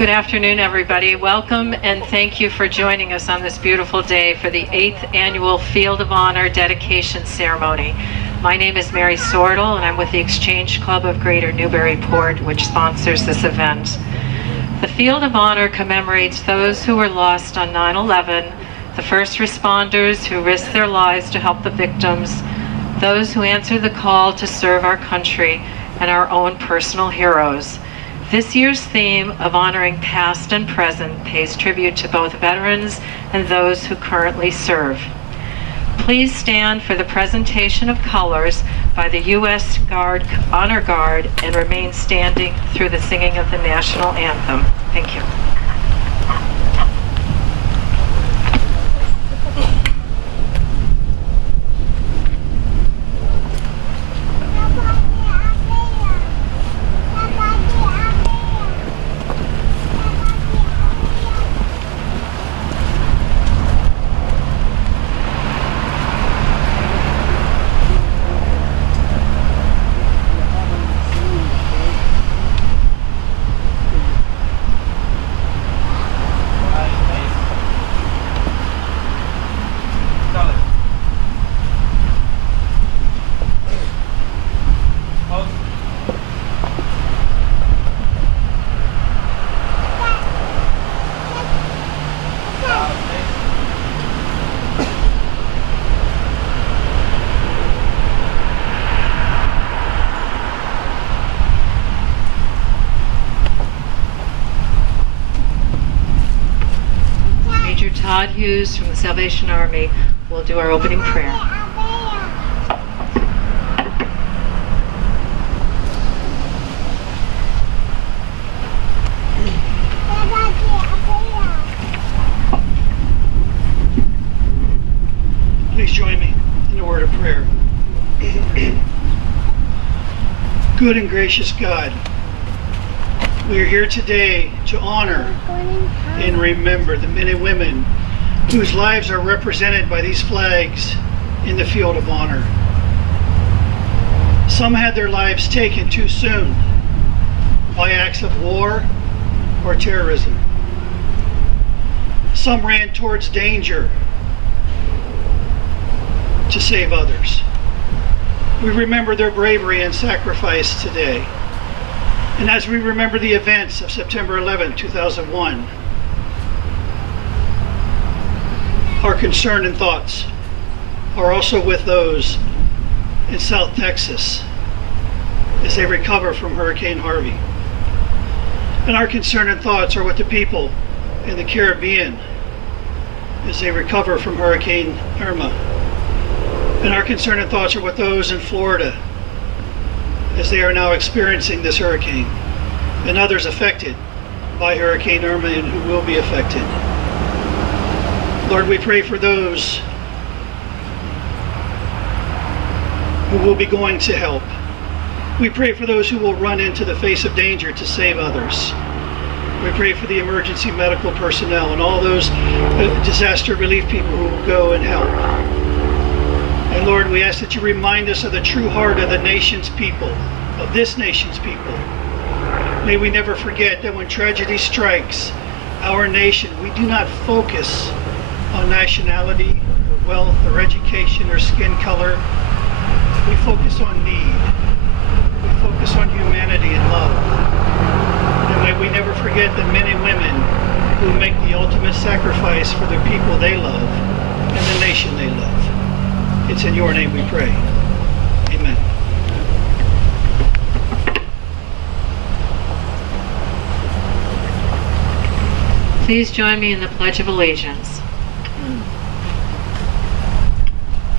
Good afternoon, everybody. Welcome and thank you for joining us on this beautiful day for the 8th Annual Field of Honor Dedication Ceremony. My name is Mary Sordell, and I'm with the Exchange Club of Greater Newburyport, which sponsors this event. The Field of Honor commemorates those who were lost on 9/11, the first responders who risked their lives to help the victims, those who answered the call to serve our country, and our own personal heroes. This year's theme of honoring past and present pays tribute to both veterans and those who currently serve. Please stand for the presentation of colors by the U.S. Honor Guard and remain standing through the singing of the national anthem. Thank you. Todd Hughes from the Salvation Army will do our opening prayer. Please join me in a word of prayer. Good and gracious God, we are here today to honor and remember the men and women whose lives are represented by these flags in the Field of Honor. Some had their lives taken too soon by acts of war or terrorism. Some ran towards danger to save others. We remember their bravery and sacrifice today. And as we remember the events of September 11, 2001, our concern and thoughts are also with those in South Texas as they recover from Hurricane Harvey. And our concern and thoughts are with the people in the Caribbean as they recover from Hurricane Irma. And our concern and thoughts are with those in Florida as they are now experiencing this hurricane, and others affected by Hurricane Irma and who will be affected. Lord, we pray for those who will be going to help. We pray for those who will run into the face of danger to save others. We pray for the emergency medical personnel and all those disaster relief people who will go and help. And Lord, we ask that you remind us of the true heart of the nation's people, of this nation's people. May we never forget that when tragedy strikes our nation, we do not focus on nationality, or wealth, or education, or skin color. We focus on need. We focus on humanity and love. And may we never forget the men and women who make the ultimate sacrifice for the people they love and the nation they love. It's in your name we pray. Amen. Please join me in the Pledge of Allegiance.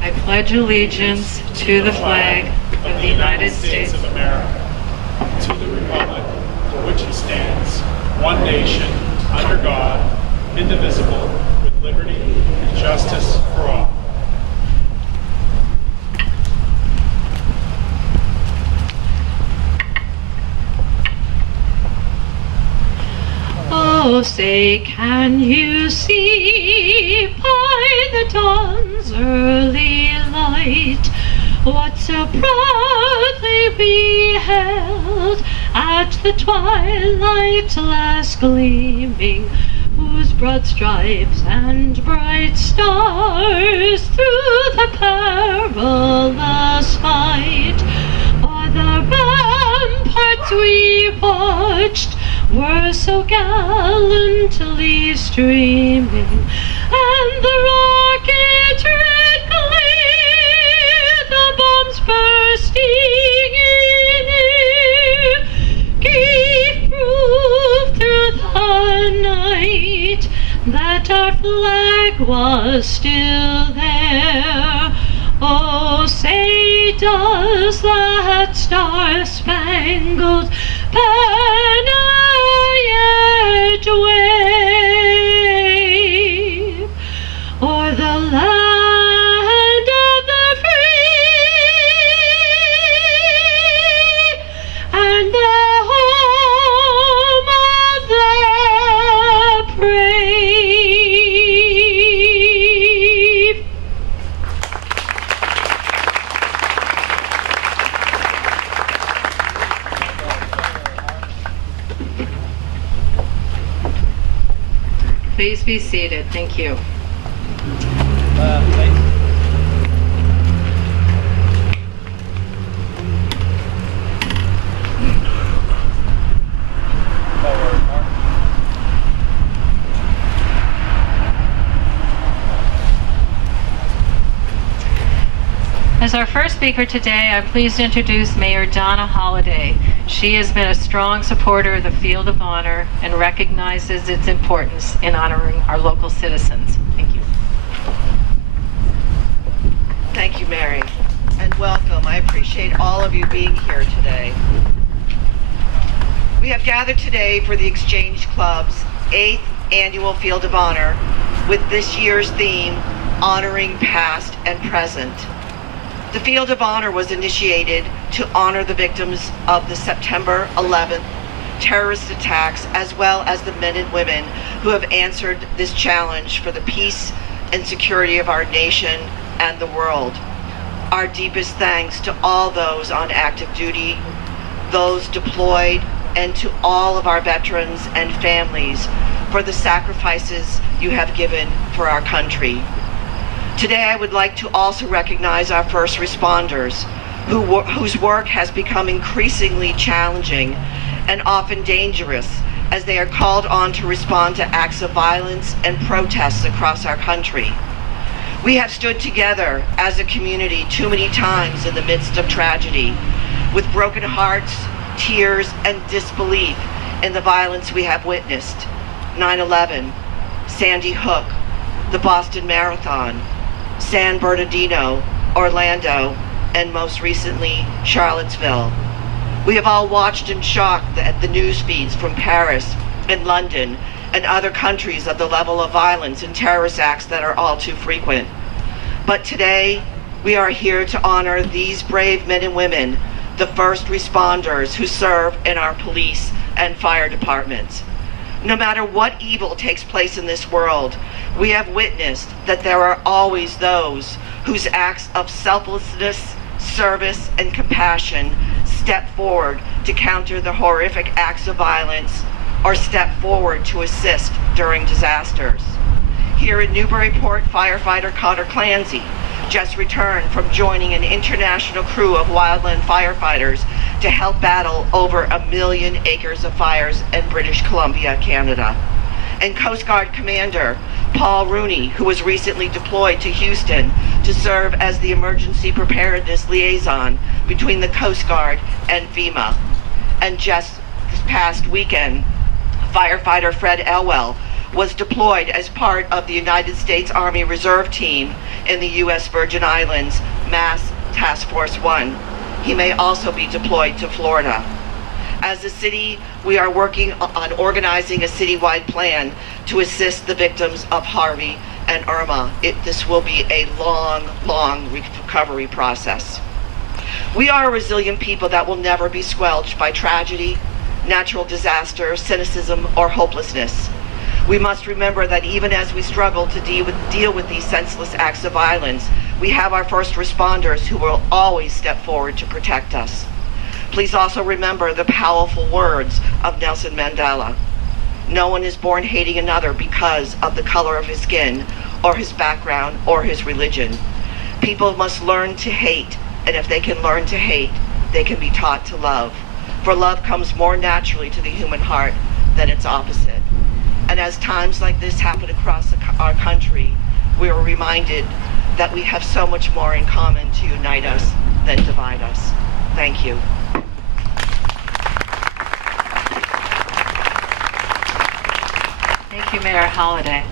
I pledge allegiance to the flag of the United States of America, to the republic for which it stands, one nation, under God, indivisible, with liberty and justice for all. Oh, say, can you see by the dawn's early light what so proudly we held at the twilight last gleaming, whose broad stripes and bright stars through the perilous fight o'er the ramparts we watched were so gallantly streaming, and the rocket red glare, the bombs bursting in air, gave proof through the night that our flag was still there. Oh, say does that star-spangled banner yet wave o'er the land of the free and the home of the brave? Please be seated. Thank you. As our first speaker today, I'm pleased to introduce Mayor Donna Holliday. She has been a strong supporter of the Field of Honor and recognizes its importance in honoring our local citizens. Thank you. Thank you, Mary, and welcome. I appreciate all of you being here today. We have gathered today for the Exchange Club's 8th Annual Field of Honor with this year's theme, Honoring Past and Present. The Field of Honor was initiated to honor the victims of the September 11th terrorist attacks, as well as the men and women who have answered this challenge for the peace and security of our nation and the world. Our deepest thanks to all those on active duty, those deployed, and to all of our veterans and families for the sacrifices you have given for our country. Today, I would like to also recognize our first responders, whose work has become increasingly challenging and often dangerous as they are called on to respond to acts of violence and protests across our country. We have stood together as a community too many times in the midst of tragedy, with broken hearts, tears, and disbelief in the violence we have witnessed. 9/11, Sandy Hook, the Boston Marathon, San Bernardino, Orlando, and most recently, Charlottesville. We have all watched in shock at the news feeds from Paris and London and other countries of the level of violence and terrorist acts that are all too frequent. But today, we are here to honor these brave men and women, the first responders who serve in our police and fire departments. No matter what evil takes place in this world, we have witnessed that there are always those whose acts of selflessness, service, and compassion step forward to counter the horrific acts of violence or step forward to assist during disasters. Here in Newburyport, firefighter Connor Clancy just returned from joining an international crew of wildland firefighters to help battle over 1 million acres of fires in British Columbia, Canada. And Coast Guard Commander Paul Rooney, who was recently deployed to Houston to serve as the emergency preparedness liaison between the Coast Guard and FEMA. And just this past weekend, firefighter Fred Elwell was deployed as part of the United States Army Reserve Team in the U.S. Virgin Islands Mass Task Force 1. He may also be deployed to Florida. As a city, we are working on organizing a citywide plan to assist the victims of Harvey and Irma. This will be a long recovery process. We are a resilient people that will never be squelched by tragedy, natural disaster, cynicism, or hopelessness. We must remember that even as we struggle to deal with these senseless acts of violence, we have our first responders who will always step forward to protect us. Please also remember the powerful words of Nelson Mandela. No one is born hating another because of the color of his skin, or his background, or his religion. People must learn to hate, and if they can learn to hate, they can be taught to love. For love comes more naturally to the human heart than its opposite. And as times like this happen across our country, we are reminded that we have so much more in common to unite us than divide us. Thank you. Thank you, Mayor Holliday.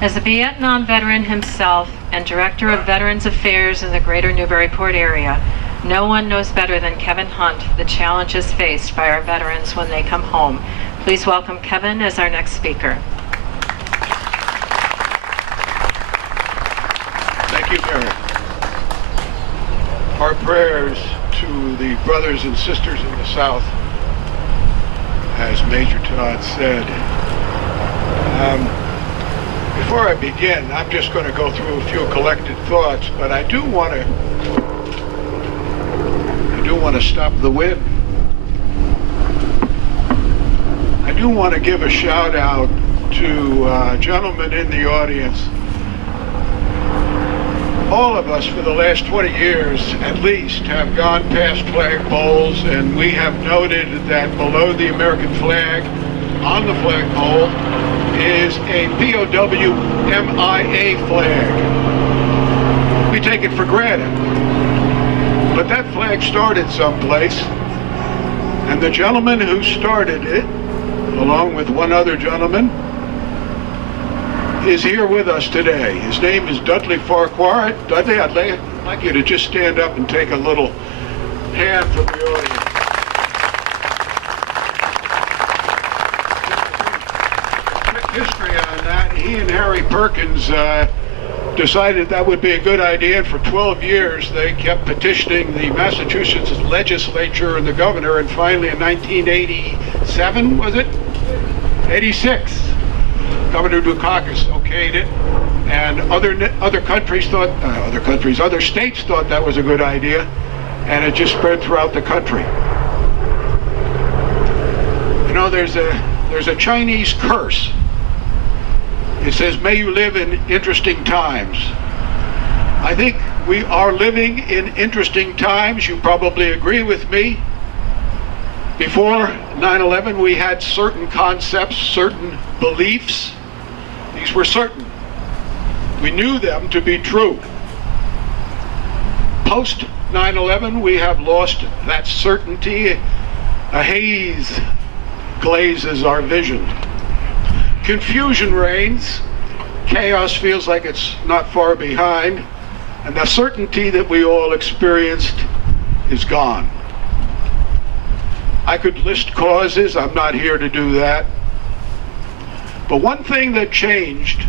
As a Vietnam veteran himself and Director of Veterans Affairs in the greater Newburyport area, no one knows better than Kevin Hunt the challenges faced by our veterans when they come home. Please welcome Kevin as our next speaker. Thank you, Mary. Our prayers to the brothers and sisters in the South, as Major Todd said. Before I begin, I'm just going to go through a few collected thoughts, but I do want to stop the wind. I do want to give a shout out to gentlemen in the audience. All of us for the last 20 years at least have gone past flagpoles, and we have noted that below the American flag on the flagpole is a POW MIA flag. We take it for granted. But that flag started someplace, and the gentleman who started it, along with one other gentleman, is here with us today. His name is Dudley Farquhar. Dudley, I'd like you to just stand up and take a little hand from the audience. Quick history on that. He and Harry Perkins decided that would be a good idea, and for 12 years they kept petitioning the Massachusetts legislature and the governor, and finally in 1987, was it? 86. Governor Dukakis okayed it, and other states thought that was a good idea, and it just spread throughout the country. You know, there's a Chinese curse. It says, "May you live in interesting times." I think we are living in interesting times. You probably agree with me. Before 9/11, we had certain concepts, certain beliefs. These were certain. We knew them to be true. Post 9/11, we have lost that certainty. A haze glazes our vision. Confusion reigns. Chaos feels like it's not far behind. And the certainty that we all experienced is gone. I could list causes. I'm not here to do that. But one thing that changed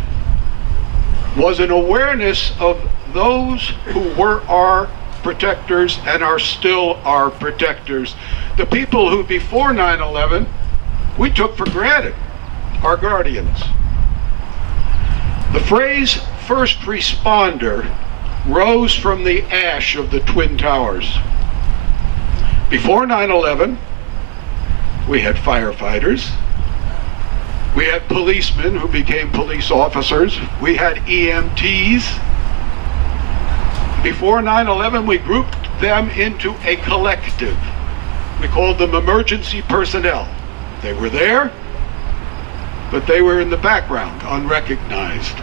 was an awareness of those who were our protectors and are still our protectors. The people who before 9/11 we took for granted, our guardians. The phrase first responder rose from the ash of the Twin Towers. Before 9/11, we had firefighters. We had policemen who became police officers. We had EMTs. Before 9/11, we grouped them into a collective. We called them emergency personnel. They were there, but they were in the background, unrecognized.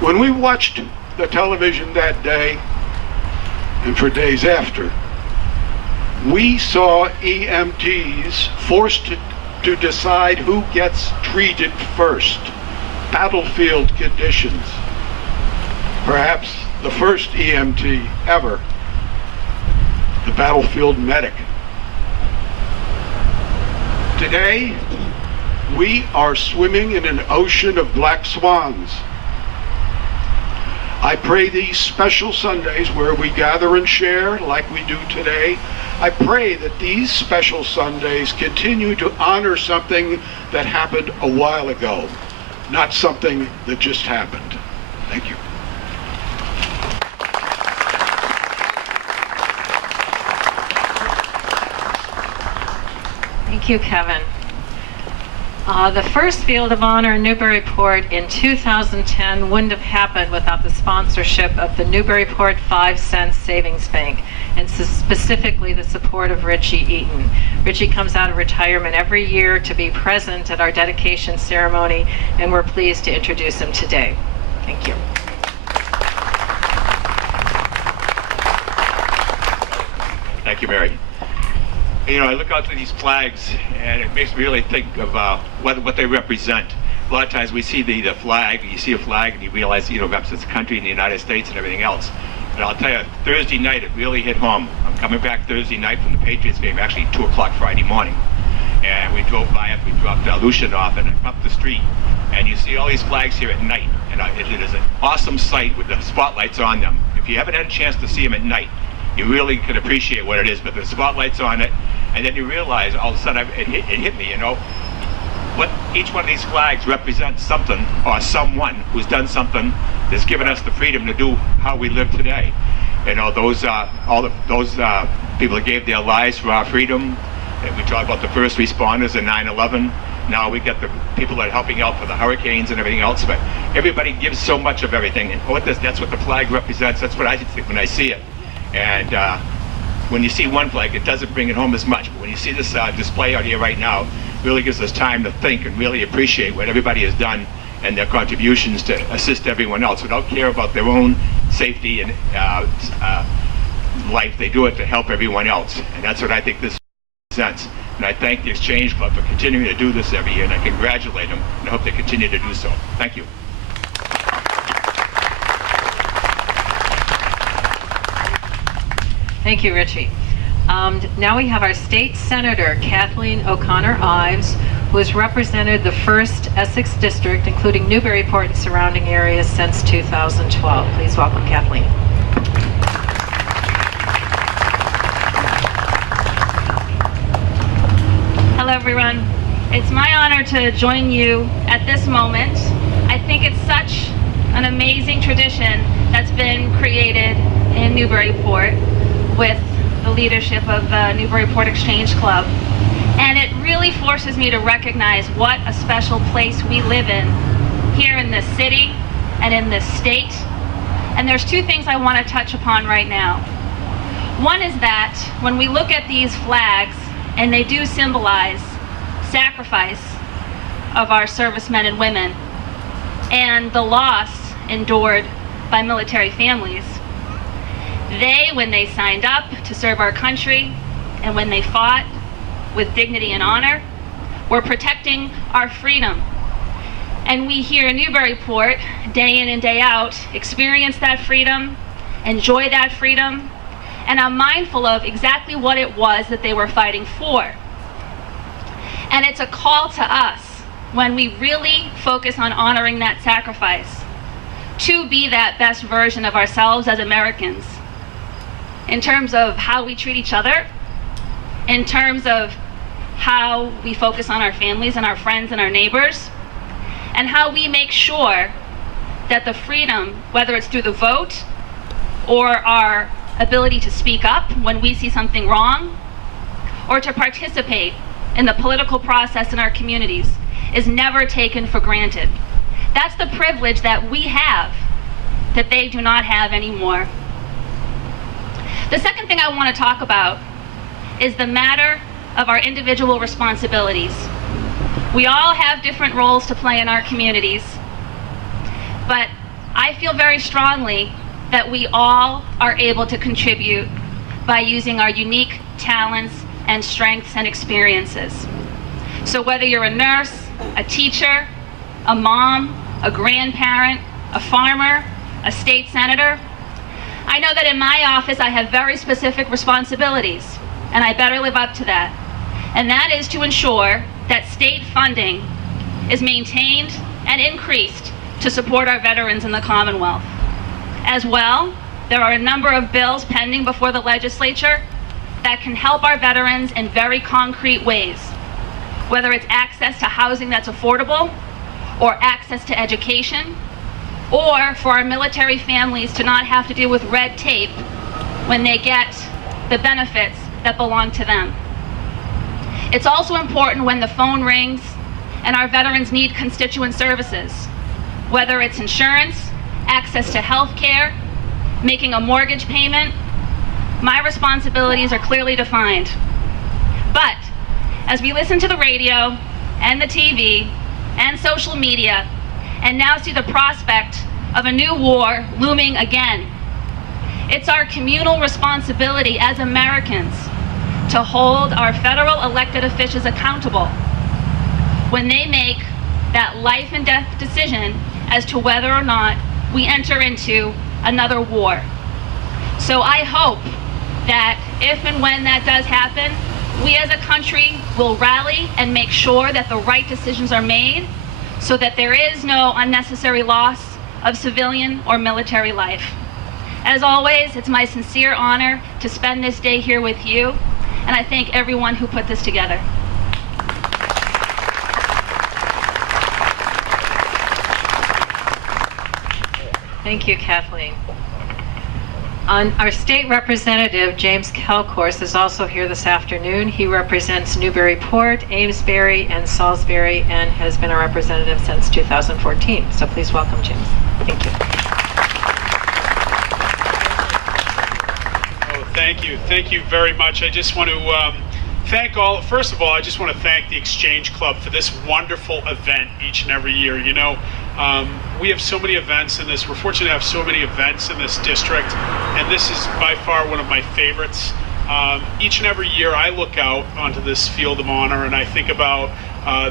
When we watched the television that day, and for days after, we saw EMTs forced to decide who gets treated first. Battlefield conditions. Perhaps the first EMT ever, the battlefield medic. Today, we are swimming in an ocean of black swans. I pray these special Sundays where we gather and share like we do today, I pray that these special Sundays continue to honor something that happened a while ago, not something that just happened. Thank you. Thank you, Kevin. The first Field of Honor in Newburyport in 2010 wouldn't have happened without the sponsorship of the Newburyport 5 Cent Savings Bank, and specifically the support of Richie Eaton. Richie comes out of retirement every year to be present at our dedication ceremony, and we're pleased to introduce him today. Thank you. Thank you, Mary. You know, I look out to these flags, and it makes me really think of what they represent. A lot of times we see the flag, you see a flag, and you realize, you know, it represents the country and the United States and everything else. But I'll tell you, Thursday night, it really hit home. I'm coming back Thursday night from the Patriots game, actually 2 o'clock Friday morning. And we drove by it, we dropped Lucian off, and up the street. And you see all these flags here at night. And it is an awesome sight with the spotlights on them. If you haven't had a chance to see them at night, you really can appreciate what it is. But the spotlights on it, and then you realize all of a sudden it hit me, you know, what each one of these flags represents something or someone who's done something that's given us the freedom to do how we live today. You know, those people that gave their lives for our freedom. And we talk about the first responders in 9/11. Now we get the people that are helping out for the hurricanes and everything else. But everybody gives so much of everything, and that's what the flag represents. That's what I think when I see it. And when you see one flag, it doesn't bring it home as much. But when you see this display out here right now, it really gives us time to think and really appreciate what everybody has done and their contributions to assist everyone else without care about their own safety and life. They do it to help everyone else. And that's what I think this represents. And I thank the Exchange Club for continuing to do this every year, and I congratulate them, and I hope they continue to do so. Thank you. Thank you, Richie. Now we have our state senator, Kathleen O'Connor Ives, who has represented the 1st Essex District, including Newburyport and surrounding areas, since 2012. Please welcome Kathleen. Hello, everyone. It's my honor to join you at this moment. I think it's such an amazing tradition that's been created in Newburyport with the leadership of the Newburyport Exchange Club. And it really forces me to recognize what a special place we live in here in this city and in this state. And there's 2 things I want to touch upon right now. One is that when we look at these flags, and they do symbolize sacrifice of our servicemen and women and the loss endured by military families. They, when they signed up to serve our country and when they fought with dignity and honor, were protecting our freedom. And we here in Newburyport, day in and day out, experience that freedom, enjoy that freedom, and I'm mindful of exactly what it was that they were fighting for. And it's a call to us, when we really focus on honoring that sacrifice, to be that best version of ourselves as Americans, in terms of how we treat each other, in terms of how we focus on our families and our friends and our neighbors, and how we make sure that the freedom, whether it's through the vote or our ability to speak up when we see something wrong, or to participate in the political process in our communities, is never taken for granted. That's the privilege that we have that they do not have anymore. The second thing I want to talk about is the matter of our individual responsibilities. We all have different roles to play in our communities, but I feel very strongly that we all are able to contribute by using our unique talents and strengths and experiences. So whether you're a nurse, a teacher, a mom, a grandparent, a farmer, a state senator, I know that in my office I have very specific responsibilities, and I better live up to that. And that is to ensure that state funding is maintained and increased to support our veterans in the Commonwealth. As well, there are a number of bills pending before the legislature that can help our veterans in very concrete ways, whether it's access to housing that's affordable, or access to education, or for our military families to not have to deal with red tape when they get the benefits that belong to them. It's also important when the phone rings and our veterans need constituent services, whether it's insurance, access to health care, making a mortgage payment. My responsibilities are clearly defined. But as we listen to the radio and the TV and social media, and now see the prospect of a new war looming again, it's our communal responsibility as Americans to hold our federal elected officials accountable when they make that life and death decision as to whether or not we enter into another war. So I hope that if and when that does happen, we as a country will rally and make sure that the right decisions are made so that there is no unnecessary loss of civilian or military life. As always, it's my sincere honor to spend this day here with you, and I thank everyone who put this together. Thank you, Kathleen. Our state representative, James Kelcourse, is also here this afternoon. He represents Newburyport, Amesbury, and Salisbury, and has been a representative since 2014. So please welcome James. Thank you. Oh, thank you. Thank you very much. I just want to thank all, first of all, I just want to thank the Exchange Club for this wonderful event each and every year. You know, we have so many events in this. We're fortunate to have so many events in this district, and this is by far one of my favorites. Each and every year I look out onto this field of honor and I think about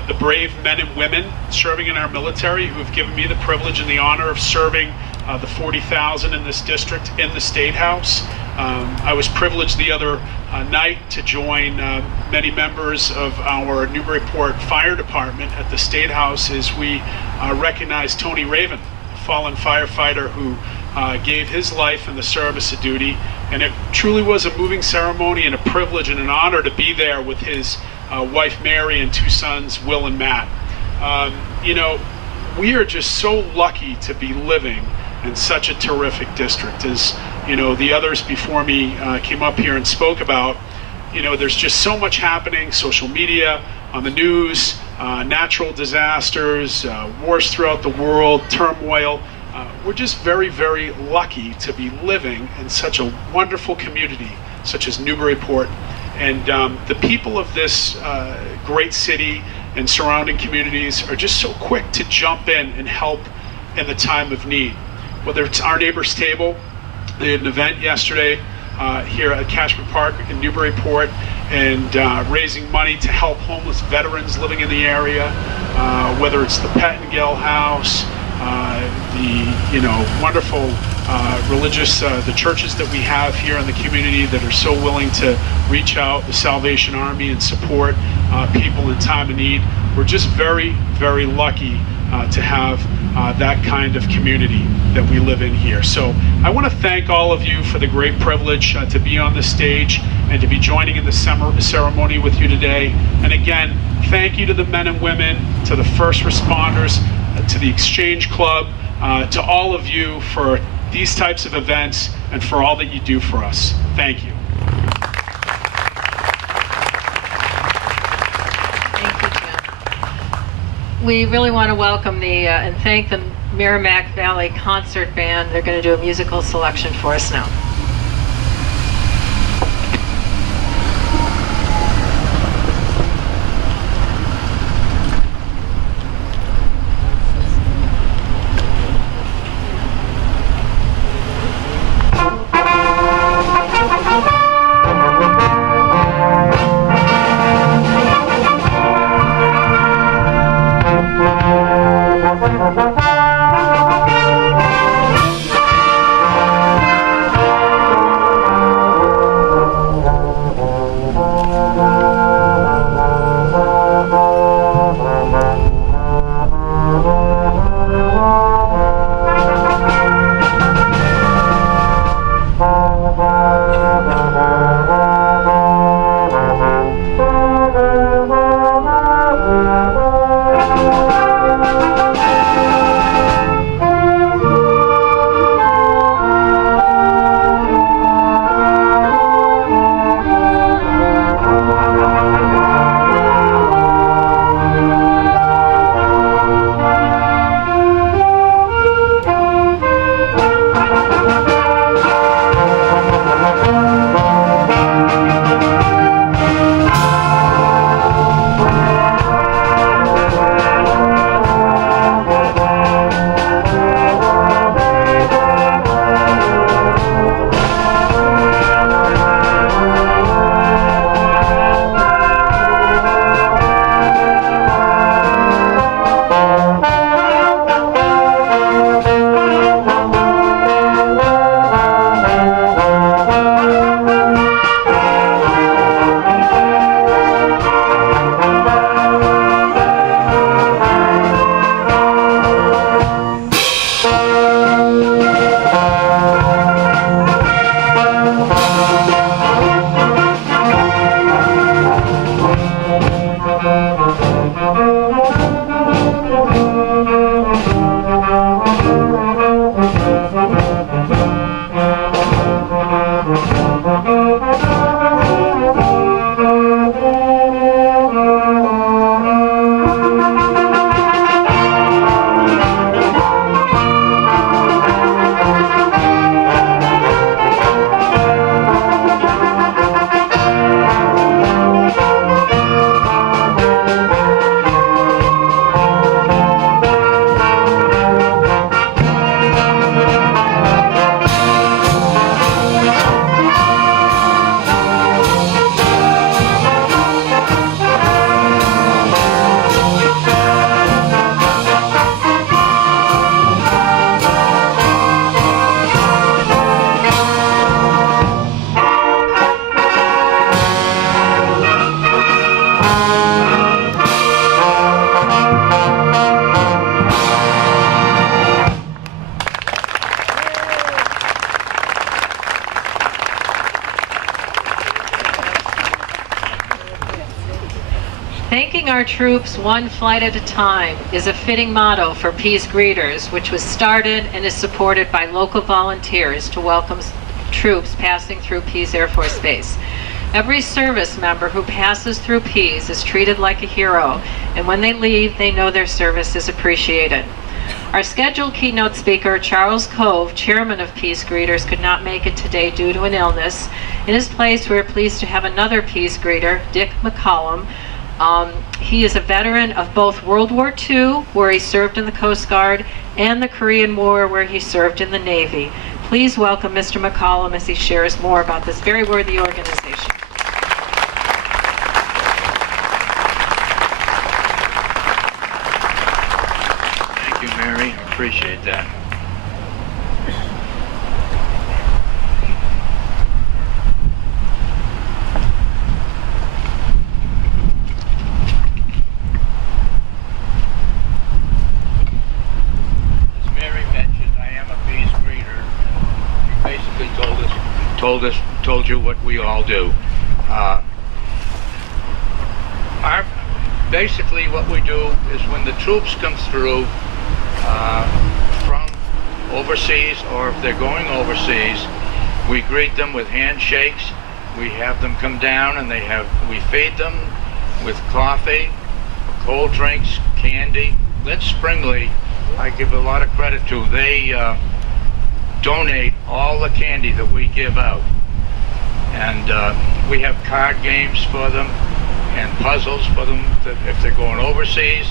the brave men and women serving in our military who have given me the privilege and the honor of serving the 40,000 in this district in the State House. I was privileged the other night to join many members of our Newburyport Fire Department at the State House as we recognized Tony Raven, a fallen firefighter who gave his life in the service of duty. And it truly was a moving ceremony and a privilege and an honor to be there with his wife Mary and two sons, Will and Matt. You know, we are just so lucky to be living in such a terrific district. As you know, the others before me came up here and spoke about, you know, there's just so much happening, social media, on the news, natural disasters, wars throughout the world, turmoil. We're just very, very lucky to be living in such a wonderful community, such as Newburyport. And the people of this great city and surrounding communities are just so quick to jump in and help in the time of need. Whether it's Our Neighbor's Table, they had an event yesterday here at Cashman Park in Newburyport, and raising money to help homeless veterans living in the area, whether it's the Pettingill House, the wonderful religious, the churches that we have here in the community that are so willing to reach out, the Salvation Army, and support people in time of need. We're just very, very lucky to have that kind of community that we live in here. So I want to thank all of you for the great privilege to be on the stage and to be joining in the ceremony with you today. And again, thank you to the men and women, to the first responders, to the Exchange Club, to all of you for these types of events and for all that you do for us. Thank you. Thank you, Jim. We really want to welcome and thank the Merrimack Valley Concert Band. They're going to do a musical selection for us now. Thanking our troops one flight at a time is a fitting motto for Peace Greeters, which was started and is supported by local volunteers to welcome troops passing through Pease Air Force Base. Every service member who passes through Pease is treated like a hero, and when they leave, they know their service is appreciated. Our scheduled keynote speaker, Charles Cove, chairman of Peace Greeters, could not make it today due to an illness. In his place, we are pleased to have another Peace Greeter, Dick McCollum. He is a veteran of both World War II, where he served in the Coast Guard, and the Korean War, where he served in the Navy. Please welcome Mr. McCollum as he shares more about this very worthy organization. Thank you, Mary. I appreciate that. Told you what we all do. Basically what we do is when the troops come through from overseas, or if they're going overseas, we greet them with handshakes. We have them come down and we feed them with coffee, cold drinks, candy. Lynn Springley, I give a lot of credit to. They donate all the candy that we give out. And we have card games for them and puzzles for them if they're going overseas.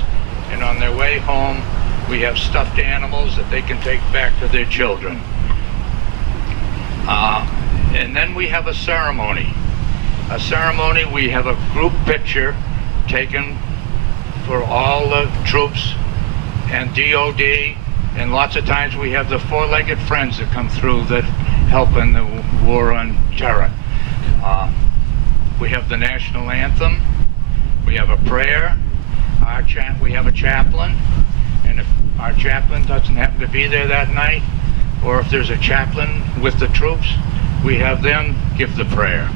And on their way home, we have stuffed animals that they can take back to their children. And then we have a ceremony. We have a group picture taken for all the troops and DOD. And lots of times we have the four-legged friends that come through that help in the war on terror. We have the national anthem. We have a prayer. We have a chaplain. And if our chaplain doesn't happen to be there that night, or if there's a chaplain with the troops, we have them give the prayer.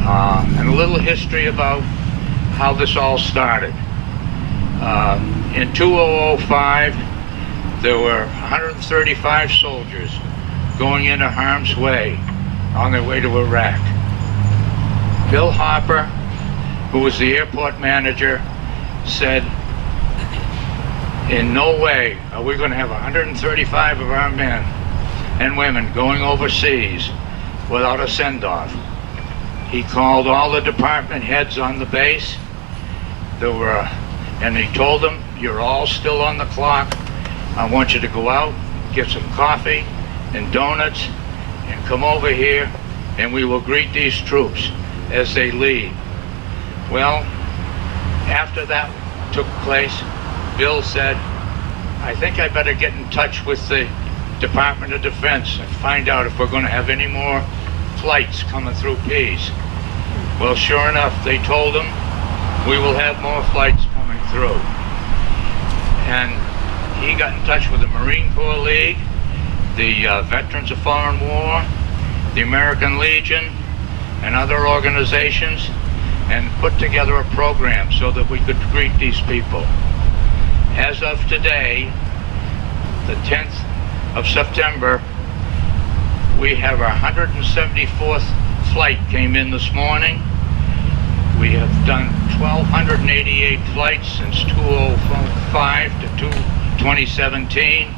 And a little history about how this all started. In 2005, there were 135 soldiers going into harm's way on their way to Iraq. Bill Harper, who was the airport manager, said, in no way are we going to have 135 of our men and women going overseas without a send-off. He called all the department heads on the base. And he told them, you're all still on the clock. I want you to go out, get some coffee and donuts, and come over here, and we will greet these troops as they leave. Well, after that took place, Bill said, I think I better get in touch with the Department of Defense and find out if we're going to have any more flights coming through Pease. Well, sure enough, they told him, we will have more flights coming through. And he got in touch with the Marine Corps League, the Veterans of Foreign War, the American Legion, and other organizations, and put together a program so that we could greet these people. As of today, the 10th of September, we have our 174th flight came in this morning. We have done 1,288 flights since 2005 to 2017.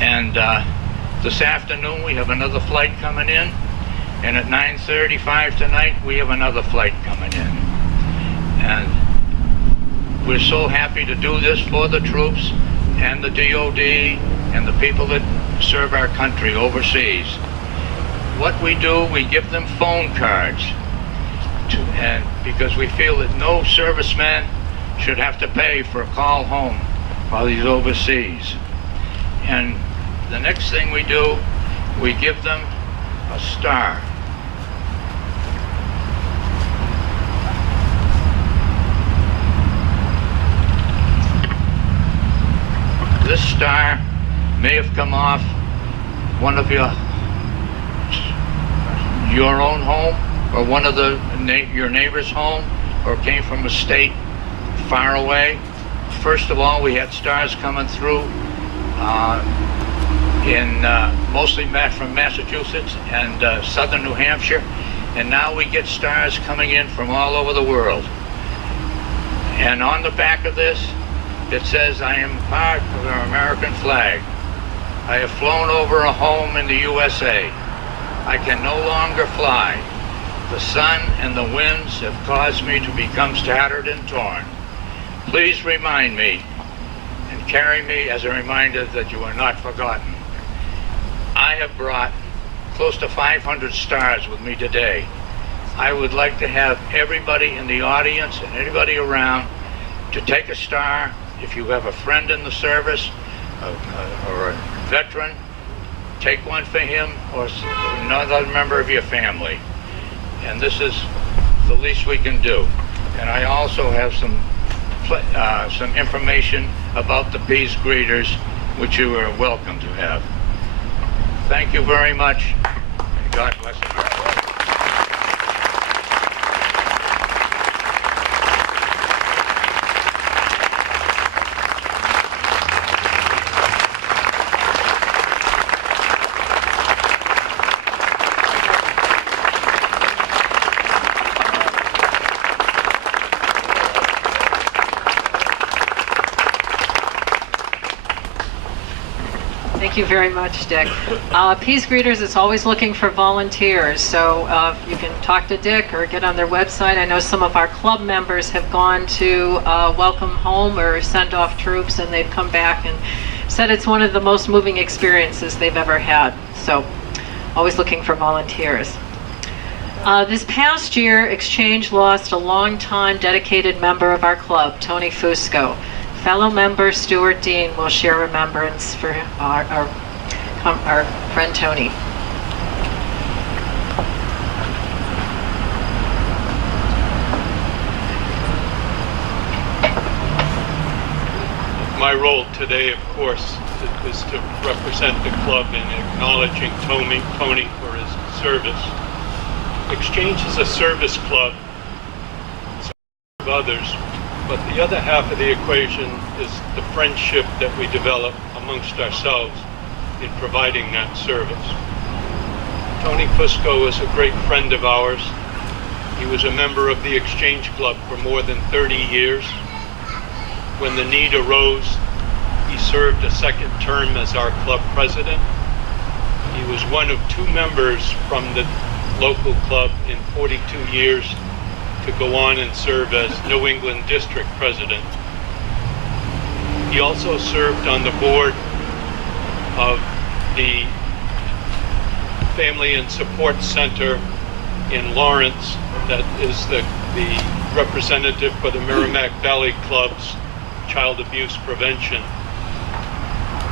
And this afternoon we have another flight coming in. And at 9:35 tonight we have another flight coming in. And we're so happy to do this for the troops and the DOD and the people that serve our country overseas. What we do, we give them phone cards. And because we feel that no serviceman should have to pay for a call home while he's overseas. And the next thing we do, we give them a star. This star may have come off one of your own home, or one of your neighbor's home, or came from a state far away. First of all, we had stars coming through mostly from Massachusetts and southern New Hampshire, and now we get stars coming in from all over the world. And on the back of this, it says, "I am part of our American flag. I have flown over a home in the USA. I can no longer fly. The sun and the winds have caused me to become tattered and torn. Please remind me and carry me as a reminder that you are not forgotten." I have brought close to 500 stars with me today. I would like to have everybody in the audience and anybody around to take a star. If you have a friend in the service or a veteran, take one for him or another member of your family. And this is the least we can do. And I also have some information about the peace greeters, which you are welcome to have. Thank you very much, and God bless America. Thank you very much, Dick. Peace Greeters is always looking for volunteers, so you can talk to Dick or get on their website. I know some of our club members have gone to welcome home or send off troops, and they've come back and said it's one of the most moving experiences they've ever had. So always looking for volunteers. This past year, Exchange lost a longtime dedicated member of our club, Tony Fusco. Fellow member Stuart Dean will share remembrance for our friend Tony. My role today, of course, is to represent the club in acknowledging Tony for his service. Exchange is a service club of others, but the other half of the equation is the friendship that we develop amongst ourselves in providing that service. Tony Fusco is a great friend of ours. He was a member of the Exchange Club for more than 30 years. When the need arose, he served a second term as our club president. He was one of two members from the local club in 42 years to go on and serve as New England District President. He also served on the board of the Family and Support Center in Lawrence, that is the representative for the Merrimack Valley Club's child abuse prevention.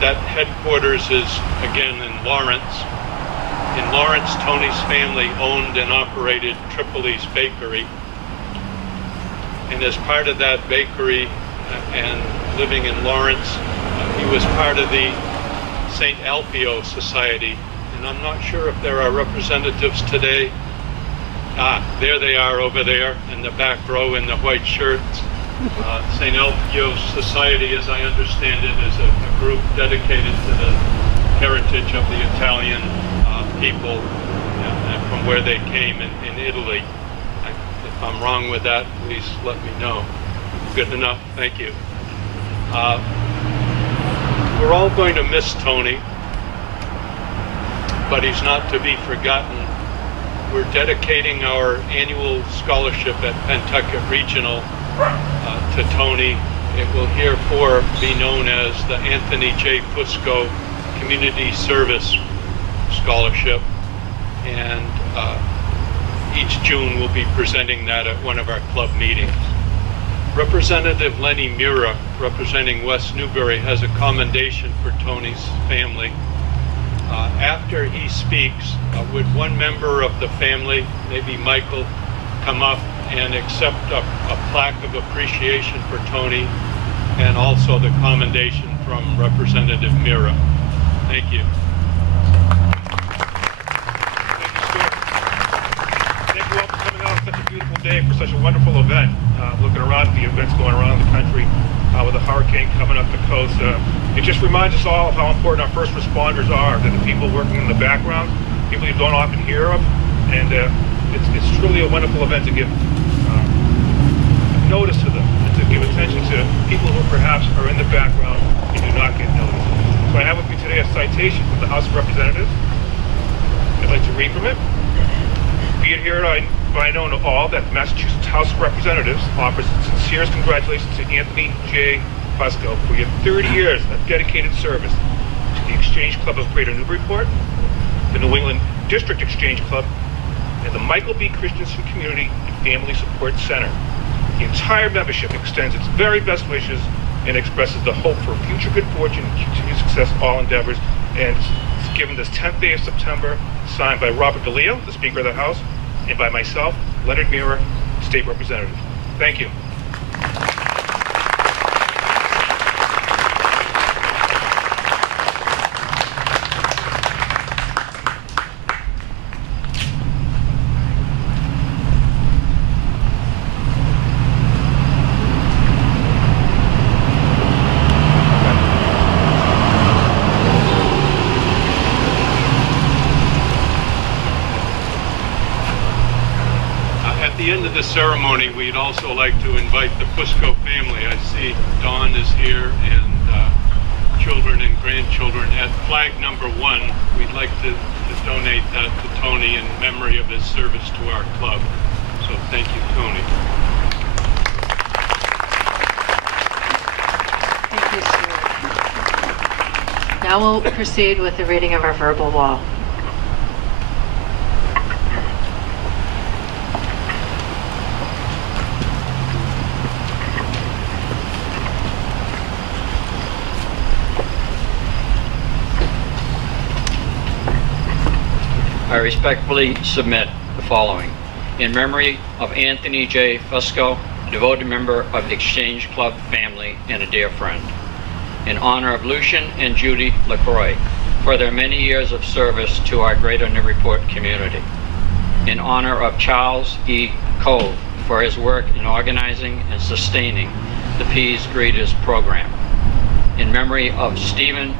That headquarters is again in Lawrence. In Lawrence, Tony's family owned and operated Tripoli's Bakery. And as part of that bakery and living in Lawrence, he was part of the St. Alpio Society. And I'm not sure if there are representatives today. There they are over there in the back row in the white shirts. St. Alpio Society, as I understand it, is a group dedicated to the heritage of the Italian people from where they came in Italy. If I'm wrong with that, please let me know. Good enough, thank you. We're all going to miss Tony, but he's not to be forgotten. We're dedicating our annual scholarship at Pentucket Regional to Tony. It will heretofore be known as the Anthony J. Fusco Community Service Scholarship, and each June we'll be presenting that at one of our club meetings. Representative Lenny Mura, representing West Newbury, has a commendation for Tony's family. After he speaks, would one member of the family, maybe Michael, come up and accept a plaque of appreciation for Tony and also the commendation from Representative Mura. Thank you. Thank you all for coming out on such a beautiful day. day for such a wonderful event. Looking around at the events going around the country with a hurricane coming up the coast, it just reminds us all of how important our first responders are. They're the people working in the background, people you don't often hear of, and it's truly a wonderful event to give notice to them and to give attention to people who perhaps are in the background and do not get noticed. So I have with me today a citation from the House of Representatives. I'd like to read from it. Be it here by known to all that the Massachusetts House of Representatives offers sincerest congratulations to Anthony J. Fusco for your 30 years of dedicated service to the Exchange Club of Greater Newburyport, the New England District Exchange Club, and the Michael B. Christensen Community and Family Support Center. The entire membership extends its very best wishes and expresses the hope for future good fortune and continued success in all endeavors. And it's given this 10th day of September, signed by Robert DeLeo, the Speaker of the House, and by myself, Leonard Muir, State Representative. Thank you. At the end of the ceremony, we'd also like to invite the Fusco family. I see Dawn is here and children and grandchildren. At flag number 1, we'd like to donate that to Tony in memory of his service to our club. So thank you, Tony. Thank you, Stuart. Now we'll proceed with the reading of our verbal law. I respectfully submit the following. In memory of Anthony J. Fusco, a devoted member of the Exchange Club family and a dear friend. In honor of Lucian and Judy LaCroix for their many years of service to our greater Newburyport community. In honor of Charles E. Cove for his work in organizing and sustaining the Peas Greeters program. In memory of Stephen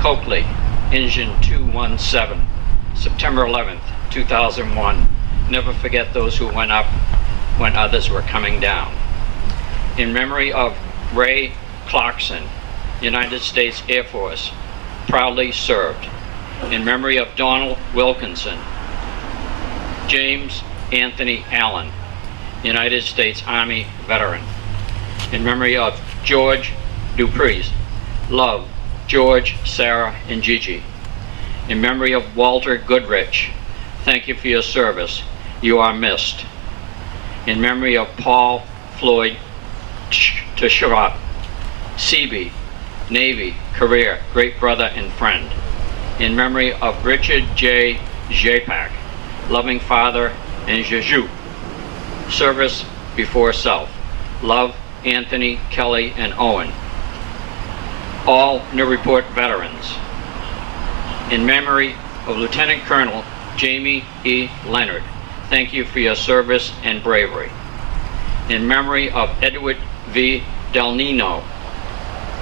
Coakley, Engine 217, September 11th, 2001. Never forget those who went up when others were coming down. In memory of Ray Clarkson, United States Air Force, proudly served. In memory of Donald Wilkinson, James Anthony Allen, United States Army veteran. In memory of George Dupreez, love, George, Sarah, and Gigi. In memory of Walter Goodrich, thank you for your service. You are missed. In memory of Paul Floyd Teshurat, Seabee, Navy, career, great brother and friend. In memory of Richard J. Japak, loving father and Jeju, service before self. Love, Anthony, Kelly, and Owen. All Newburyport veterans. In memory of Lieutenant Colonel Jamie E. Leonard, thank you for your service and bravery. In memory of Edward V. Del Nino,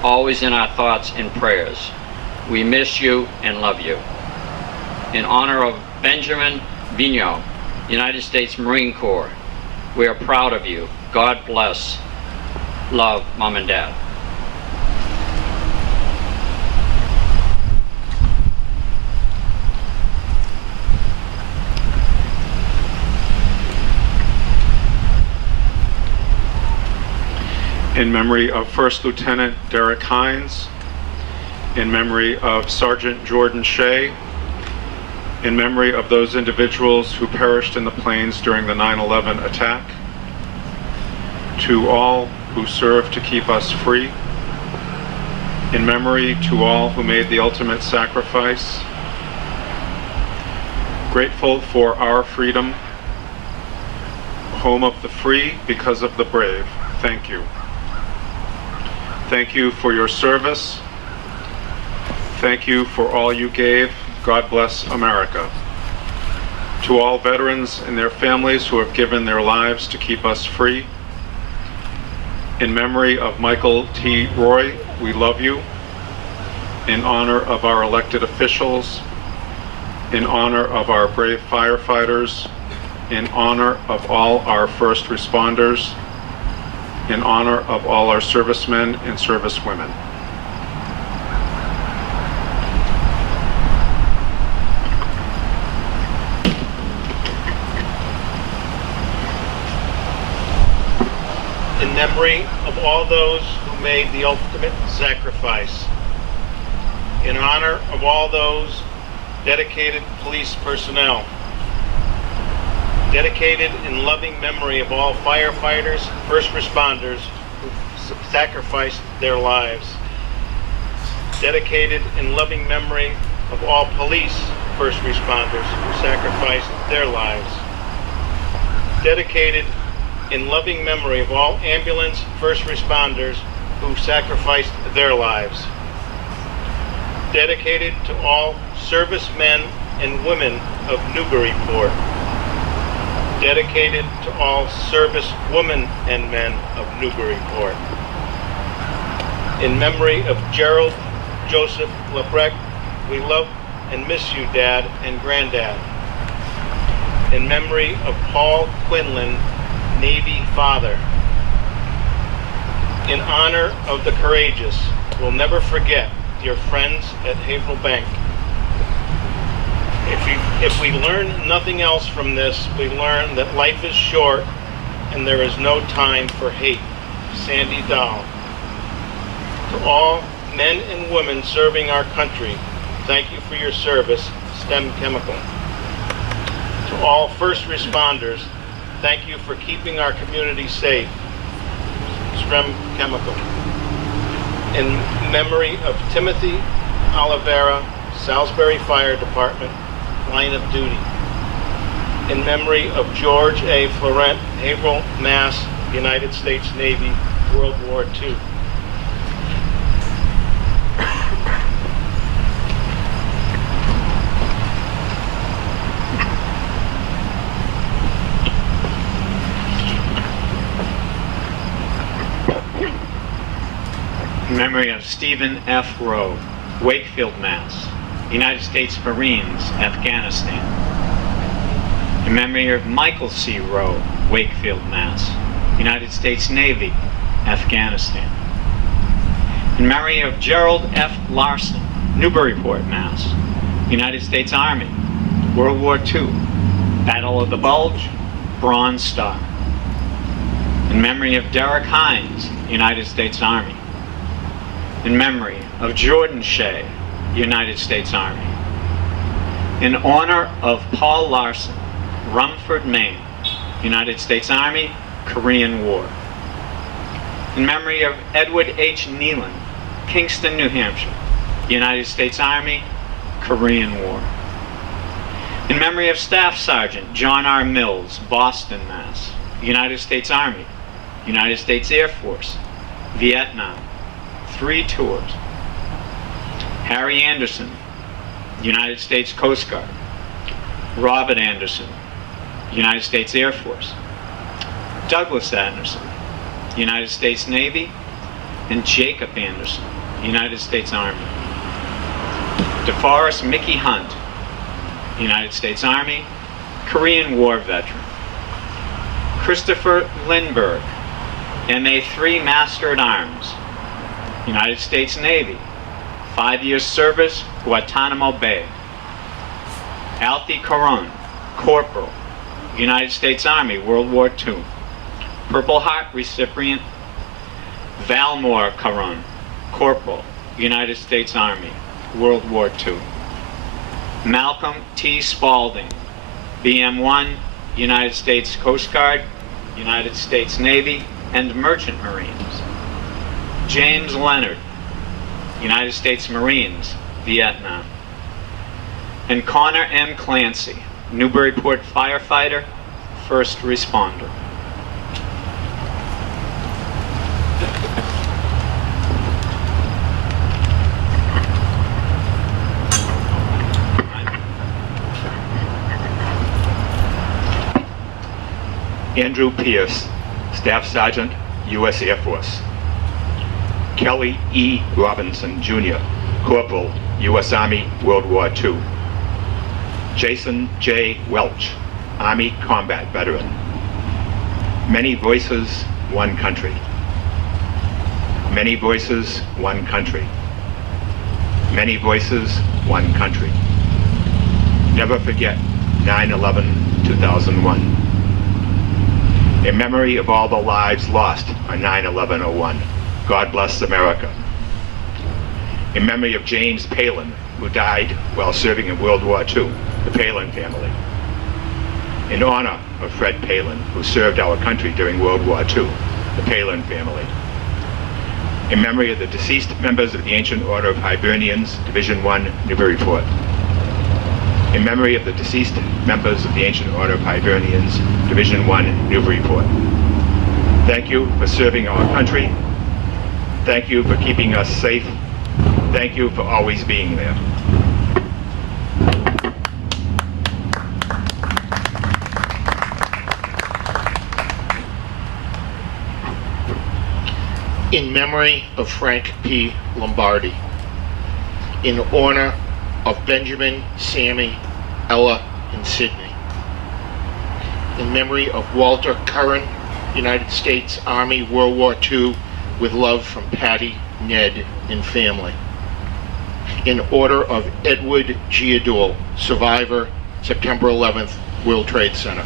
always in our thoughts and prayers. We miss you and love you. In honor of Benjamin Vigneault, United States Marine Corps, we are proud of you. God bless. Love, Mom and Dad. In memory of First Lieutenant Derek Hines, in memory of Sergeant Jordan Shea, in memory of those individuals who perished in the planes during the 9/11 attack, to all who served to keep us free, in memory to all who made the ultimate sacrifice, grateful for our freedom, home of the free because of the brave. Thank you. Thank you for your service. Thank you for all you gave. God bless America. To all veterans and their families who have given their lives to keep us free, in memory of Michael T. Roy, we love you. In honor of our elected officials, in honor of our brave firefighters, in honor of all our first responders, in honor of all our servicemen and servicewomen. In memory of all those who made the ultimate sacrifice, in honor of all those dedicated police personnel, dedicated in loving memory of all firefighters, first responders who sacrificed their lives, dedicated in loving memory of all police first responders who sacrificed their lives, dedicated in loving memory of all ambulance first responders who sacrificed their lives, dedicated to all servicemen and women of Newburyport, dedicated to all service women and men of Newburyport. In memory of Gerald Joseph Lebrecht, we love and miss you, Dad and Granddad. In memory of Paul Quinlan, Navy father. In honor of the courageous, we'll never forget your friends at Haverhill Bank. If we learn nothing else from this, we learn that life is short and there is no time for hate. Sandy Dahl. To all men and women serving our country, thank you for your service, STEM Chemical. To all first responders, thank you for keeping our community safe, STEM Chemical. In memory of Timothy Oliveira, Salisbury Fire Department, line of duty. In memory of George A. Florent, Haverhill, Mass., United States Navy, World War II. In memory of Stephen F. Rowe, Wakefield, Mass., United States Marines, Afghanistan. In memory of Michael C. Rowe, Wakefield, Mass., United States Navy, Afghanistan. In memory of Gerald F. Larson, Newburyport, Mass., United States Army, World War II, Battle of the Bulge, Bronze Star. In memory of Derek Hines, United States Army. In memory of Jordan Shea, United States Army. In honor of Paul Larson, Rumford, Maine, United States Army, Korean War. In memory of Edward H. Nealon, Kingston, New Hampshire, United States Army, Korean War. In memory of Staff Sergeant John R. Mills, Boston, Mass., United States Army, United States Air Force, Vietnam, 3 tours. Harry Anderson, United States Coast Guard. Robert Anderson, United States Air Force. Douglas Anderson, United States Navy. And Jacob Anderson, United States Army. DeForest Mickey Hunt, United States Army, Korean War veteran. Christopher Lindbergh, MA3 Master at Arms, United States Navy, 5 years service, Guantanamo Bay. Alfie Caron, Corporal, United States Army, World War II. Purple Heart recipient, Valmore Caron, Corporal, United States Army, World War II. Malcolm T. Spaulding, BM1, United States Coast Guard, United States Navy, and Merchant Marines. James Leonard, United States Marines, Vietnam. And Connor M. Clancy, Newburyport firefighter, first responder. Andrew Pierce, Staff Sergeant, U.S. Air Force. Kelly E. Robinson, Jr., Corporal, U.S. Army, World War II. Jason J. Welch, Army Combat Veteran. Many voices, one country. Many voices, one country. Many voices, one country. Never forget 9/11/2001. In memory of all the lives lost on 9/11/01, God bless America. In memory of James Palin, who died while serving in World War II, the Palin family. In honor of Fred Palin, who served our country during World War II, the Palin family. In memory of the deceased members of the Ancient Order of Hibernians, Division 1, Newburyport. In memory of the deceased members of the Ancient Order of Hibernians, Division 1, Newburyport. Thank you for serving our country. Thank you for keeping us safe. Thank you for always being there. In memory of Frank P. Lombardi. In honor of Benjamin, Sammy, Ella, and Sidney. In memory of Walter Curran, United States Army, World War II, with love from Patty, Ned, and family. In order of Edward Giadul, survivor, September 11th, World Trade Center.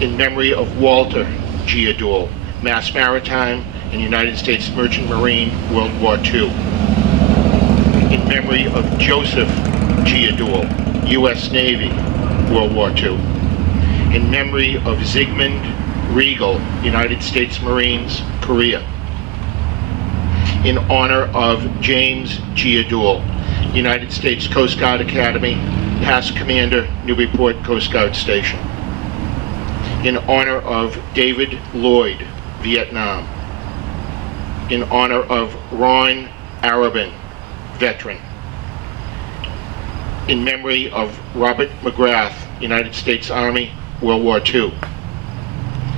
In memory of Walter Giadul, Mass Maritime and United States Merchant Marine, World War II. In memory of Joseph Giadul, U.S. Navy, World War II. In memory of Zygmunt Regal, United States Marines, Korea. In honor of James Giadul, United States Coast Guard Academy, past Commander, Newburyport Coast Guard Station. In honor of David Lloyd, Vietnam. In honor of Ron Arabin, veteran. In memory of Robert McGrath, United States Army, World War II.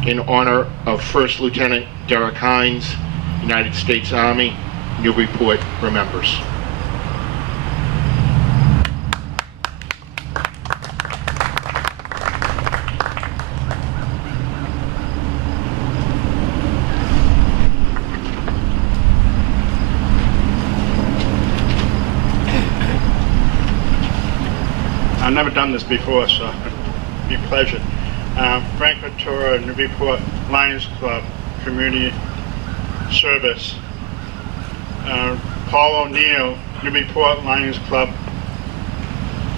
In honor of First Lieutenant Derek Hines, United States Army, Newburyport remembers. I've never done this before, so it'll be a pleasure. Frank Ventura, Newburyport Lions Club, Community Service. Paul O'Neill, Newburyport Lions Club,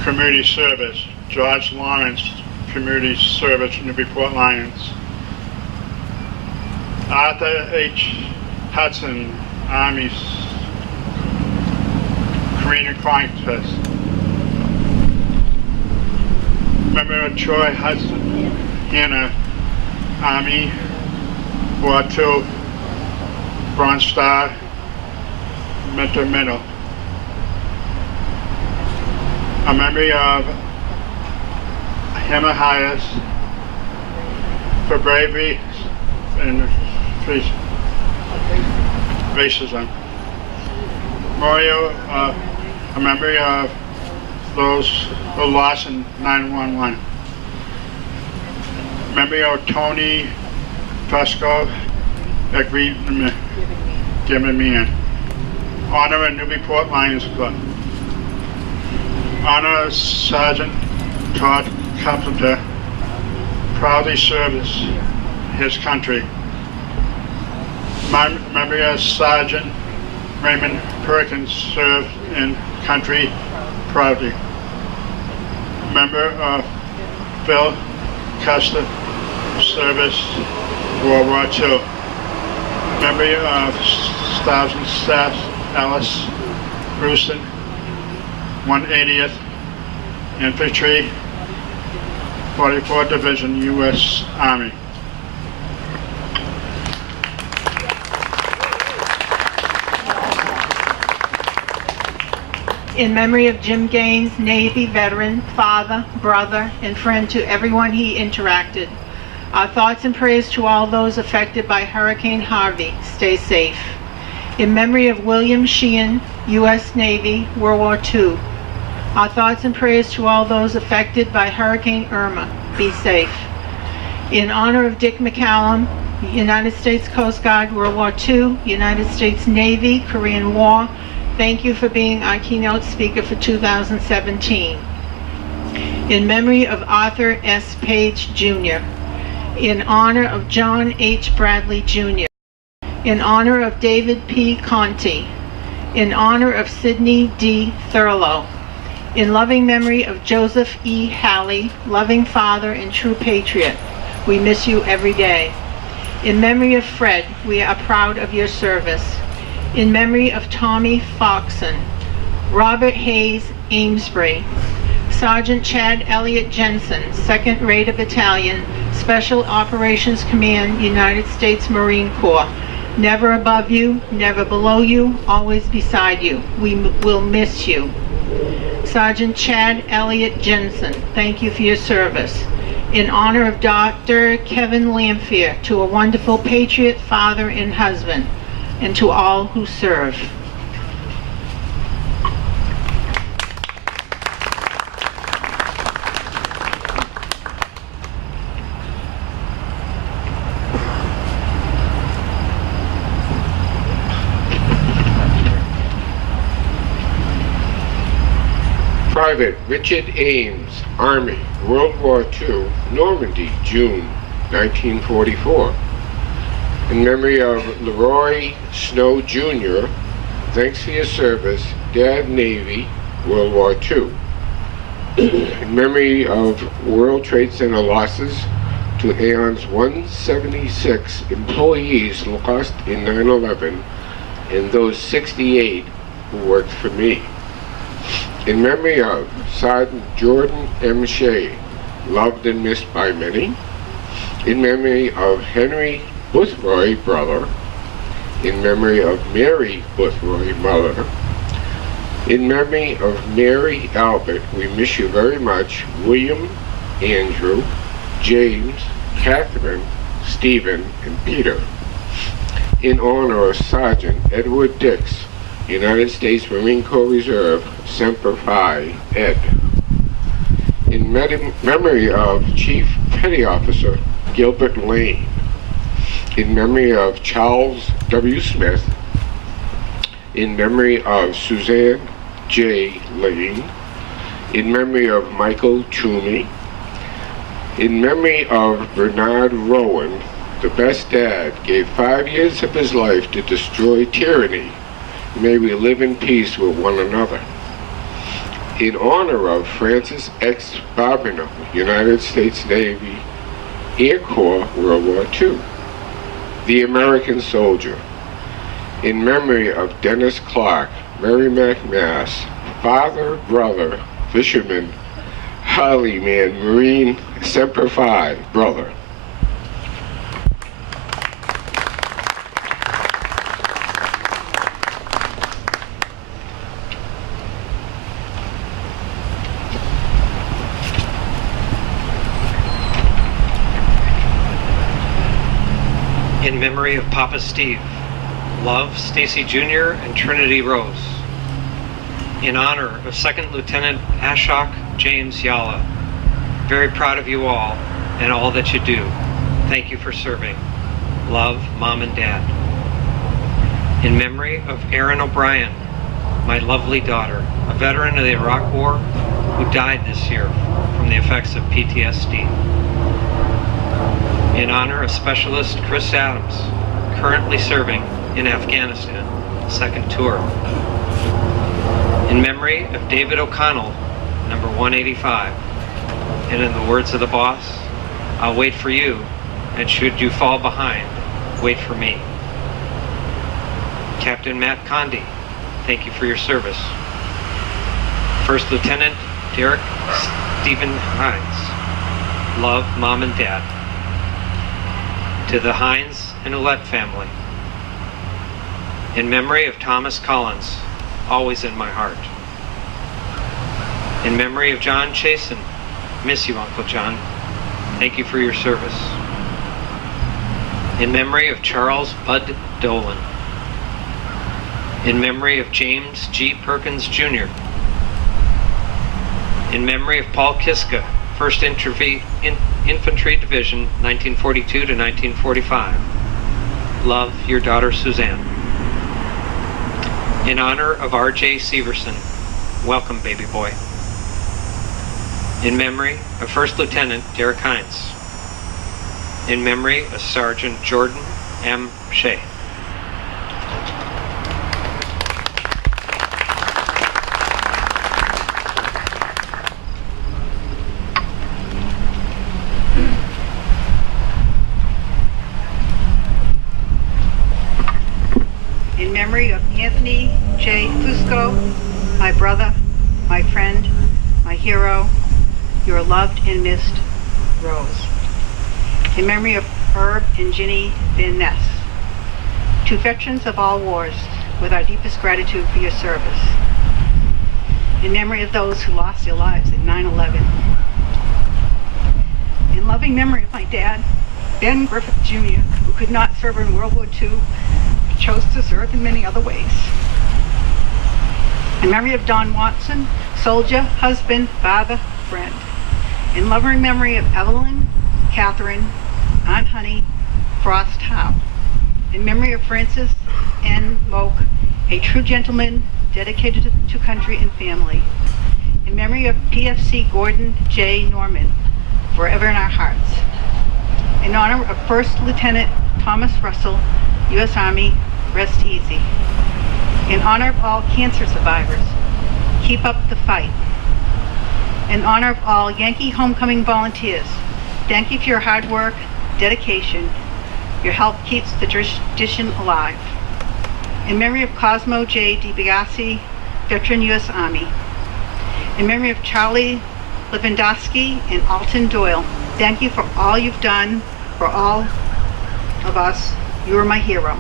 Community Service. George Lawrence, Community Service, Newburyport Lions. Arthur H. Hudson, Army Marine Conquest. Member Troy Hudson, Hannah, Army, War II, Bronze Star, Mentor Middle. A memory of Hammer Hayes for bravery and racism. Memorial, a memory of those who lost in 9/11. Memory of Tony Fusco, giving me in. Honor of Newburyport Lions Club. Honor Sergeant Todd Carpenter, proudly serves his country. Memory of Sergeant Raymond Perkins, served in country proudly. Member of Phil Custer, service World War II. Member of Stars and Staff Alice Brewston, 180th Infantry, 44th Division, U.S. Army. In memory of Jim Gaines, Navy veteran, father, brother, and friend to everyone he interacted. Our thoughts and prayers to all those affected by Hurricane Harvey. Stay safe. In memory of William Sheehan, U.S. Navy, World War II. Our thoughts and prayers to all those affected by Hurricane Irma. Be safe. In honor of Dick McCallum, United States Coast Guard, World War II, United States Navy, Korean War, thank you for being our keynote speaker for 2017. In memory of Arthur S. Page, Jr. In honor of John H. Bradley, Jr. In honor of David P. Conti. In honor of Sidney D. Thurlow. In loving memory of Joseph E. Halley, loving father and true patriot. We miss you every day. In memory of Fred, we are proud of your service. In memory of Tommy Foxon, Robert Hayes Amesbury, Sergeant Chad Elliott Jensen, 2nd Raider Battalion, Special Operations Command, United States Marine Corps. Never above you, never below you, always beside you. We will miss you. Sergeant Chad Elliott Jensen, thank you for your service. In honor of Dr. Kevin Lamphere, to a wonderful patriot, father, and husband, and to all who serve. Private Richard Ames, Army, World War II, Normandy, June 1944. In memory of Leroy Snow Jr., thanks for your service, Dad, Navy, World War II. In memory of World Trade Center losses to Aeon's 176 employees lost in 9/11 and those 68 who worked for me. In memory of Sergeant Jordan M. Shea, loved and missed by many. In memory of Henry Boothroyd, brother. In memory of Mary Boothroyd, mother. In memory of Mary Albert, we miss you very much, William, Andrew, James, Catherine, Stephen, and Peter. In honor of Sergeant Edward Dix, United States Marine Corps Reserve, Semper Fi, Ed. In memory of Chief Petty Officer Gilbert Lane. In memory of Charles W. Smith. In memory of Suzanne J. Lane. In memory of Michael Toomey. In memory of Bernard Rowan, the best dad, gave 5 years of his life to destroy tyranny. May we live in peace with one another. In honor of Francis X. Barbineau, United States Navy, Air Corps, World War II. The American Soldier. In memory of Dennis Clark, Merrimack, Mass., father, brother, fisherman, Hollyman, Marine, Semper Fi, brother. In memory of Papa Steve, love, Stacy Jr. and Trinity Rose. In honor of 2nd Lieutenant Ashok James Yala, very proud of you all and all that you do. Thank you for serving. Love, Mom and Dad. In memory of Erin O'Brien, my lovely daughter, a veteran of the Iraq War who died this year from the effects of PTSD. In honor of Specialist Chris Adams, currently serving in Afghanistan, second tour. In memory of David O'Connell, number 185. And in the words of the boss, I'll wait for you, and should you fall behind, wait for me. Captain Matt Condi, thank you for your service. First Lieutenant Derek Stephen Hines, love, Mom and Dad. To the Hines and Ouellette family. In memory of Thomas Collins, always in my heart. In memory of John Chasen, miss you, Uncle John. Thank you for your service. In memory of Charles Bud Dolan. In memory of James G. Perkins, Jr. In memory of Paul Kiska, 1st Infantry Division, 1942 to 1945. Love, your daughter Suzanne. In honor of R.J. Severson. Welcome, baby boy. In memory of 1st Lieutenant Derek Hines. In memory of Sergeant Jordan M. Shea. In memory of Anthony J. Fusco, my brother, my friend, my hero, your loved and missed Rose. In memory of Herb and Ginny Van Ness, two veterans of all wars, with our deepest gratitude for your service. In memory of those who lost their lives at 9/11. In loving memory of my dad, Ben Griffith Jr., who could not serve in World War II, but chose to serve in many other ways. In memory of Don Watson, soldier, husband, father, friend. In loving memory of Evelyn, Catherine, Aunt Honey, Frost Howe. In memory of Francis N. Moak, a true gentleman dedicated to country and family. In memory of PFC Gordon J. Norman, forever in our hearts. In honor of 1st Lieutenant Thomas Russell, U.S. Army, rest easy. In honor of all cancer survivors, keep up the fight. In honor of all Yankee homecoming volunteers, thank you for your hard work, dedication. Your help keeps the tradition alive. In memory of Cosmo J. DiBiase, veteran U.S. Army. In memory of Charlie Lewandowski and Alton Doyle, thank you for all you've done for all of us. You are my hero.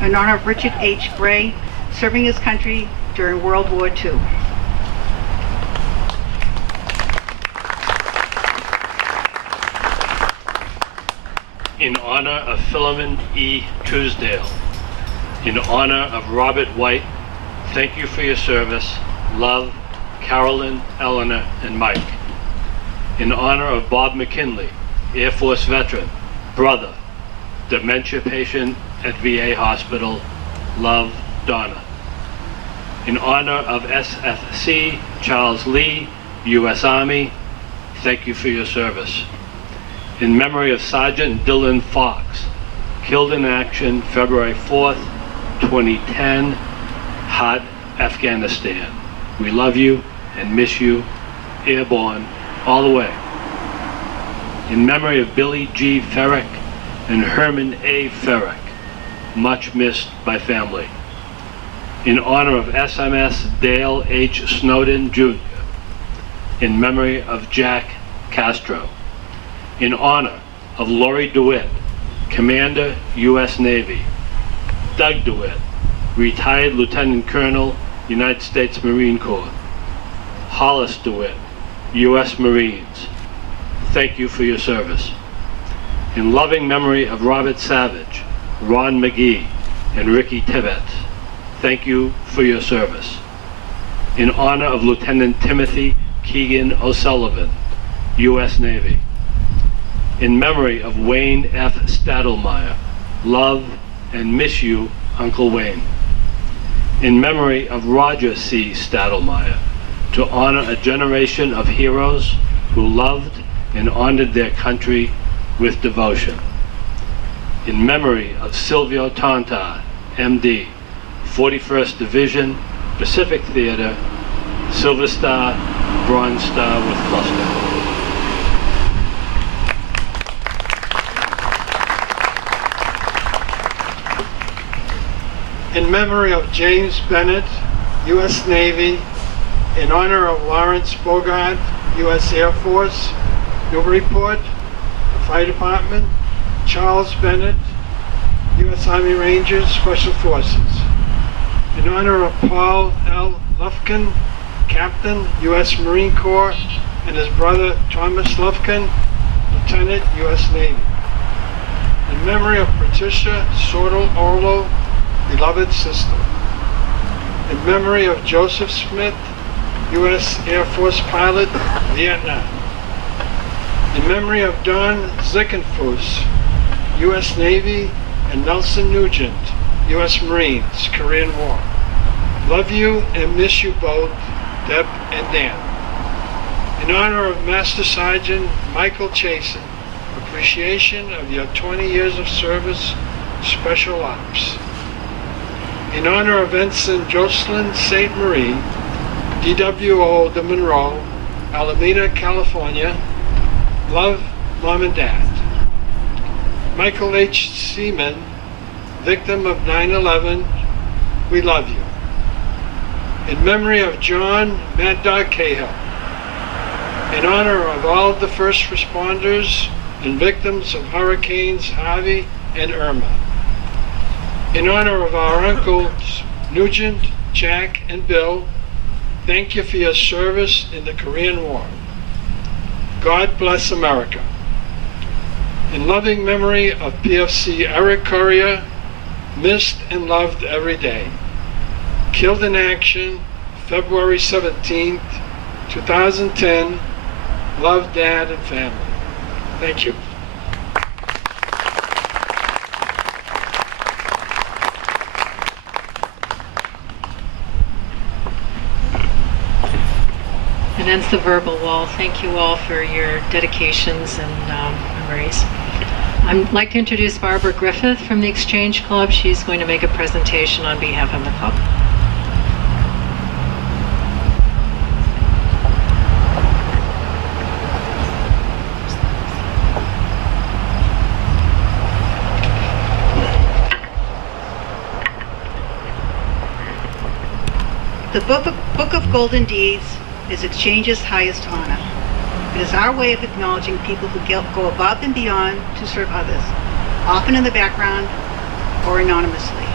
In honor of Richard H. Gray, serving his country during World War II. In honor of Philemon E. Truesdale. In honor of Robert White, thank you for your service. Love, Carolyn, Eleanor, and Mike. In honor of Bob McKinley, Air Force veteran, brother, dementia patient at VA Hospital. Love, Donna. In honor of SFC Charles Lee, U.S. Army, thank you for your service. In memory of Sergeant Dylan Fox, killed in action February 4th, 2010, Hot, Afghanistan. We love you and miss you, airborne, all the way. In memory of Billy G. Ferrick and Herman A. Ferrick, much missed by family. In honor of SMS Dale H. Snowden, Jr. In memory of Jack Castro. In honor of Lori DeWitt, Commander, U.S. Navy. Doug DeWitt, retired Lieutenant Colonel, United States Marine Corps. Hollis DeWitt, U.S. Marines. Thank you for your service. In loving memory of Robert Savage, Ron McGee, and Ricky Tibbett, thank you for your service. In honor of Lieutenant Timothy Keegan O'Sullivan, U.S. Navy. In memory of Wayne F. Stadelmeyer, love and miss you, Uncle Wayne. In memory of Roger C. Stadelmeyer, to honor a generation of heroes who loved and honored their country with devotion. In memory of Silvio Tonta, MD, 41st Division, Pacific Theater, Silver Star, Bronze Star with cluster. In memory of James Bennett, U.S. Navy, in honor of Lawrence Bogart, U.S. Air Force, Newburyport, the Fire Department, Charles Bennett, U.S. Army Rangers, Special Forces. In honor of Paul L. Lufkin, Captain, U.S. Marine Corps, and his brother Thomas Lufkin, Lieutenant, U.S. Navy. In In memory of Patricia Sortel Orlo, beloved sister. In memory of Joseph Smith, U.S. Air Force pilot, Vietnam. In memory of Don Zickenfuss, U.S. Navy, and Nelson Nugent, U.S. Marines, Korean War. Love you and miss you both, Deb and Dan. In honor of Master Sergeant Michael Chasen, appreciation of your 20 years of service, Special Ops. In honor of Ensign Jocelyn St. Marie, DWO de Monroe, Alameda, California. Love, Mom and Dad. Michael H. Seaman, victim of 9/11, we love you. In memory of John Mad Dog Cahill. In honor of all the first responders and victims of Hurricanes Harvey and Irma. In honor of our uncles Nugent, Jack, and Bill, thank you for your service in the Korean War. God bless America. In loving memory of PFC Eric Courier, missed and loved every day. Killed in action, February 17th, 2010. Love, Dad, and family. Thank you. And ends the verbal wall. Thank you all for your dedications and memories. I'd like to introduce Barbara Griffith from the Exchange Club. She's going to make a presentation on behalf of the club. The Book of Golden Deeds is Exchange's highest honor. It is our way of acknowledging people who go above and beyond to serve others, often in the background or anonymously.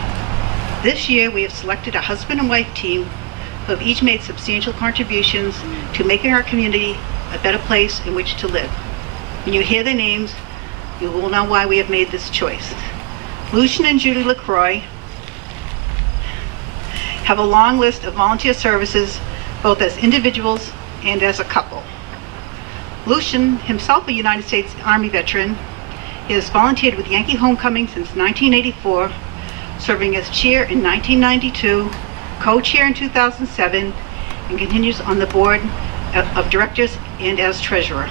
This year, we have selected a husband and wife team who have each made substantial contributions to making our community a better place in which to live. When you hear their names, you will know why we have made this choice. Lucian and Judy LaCroix have a long list of volunteer services, both as individuals and as a couple. Lucian, himself a United States Army veteran, he has volunteered with Yankee Homecoming since 1984, serving as chair in 1992, co-chair in 2007, and continues on the board of directors and as treasurer.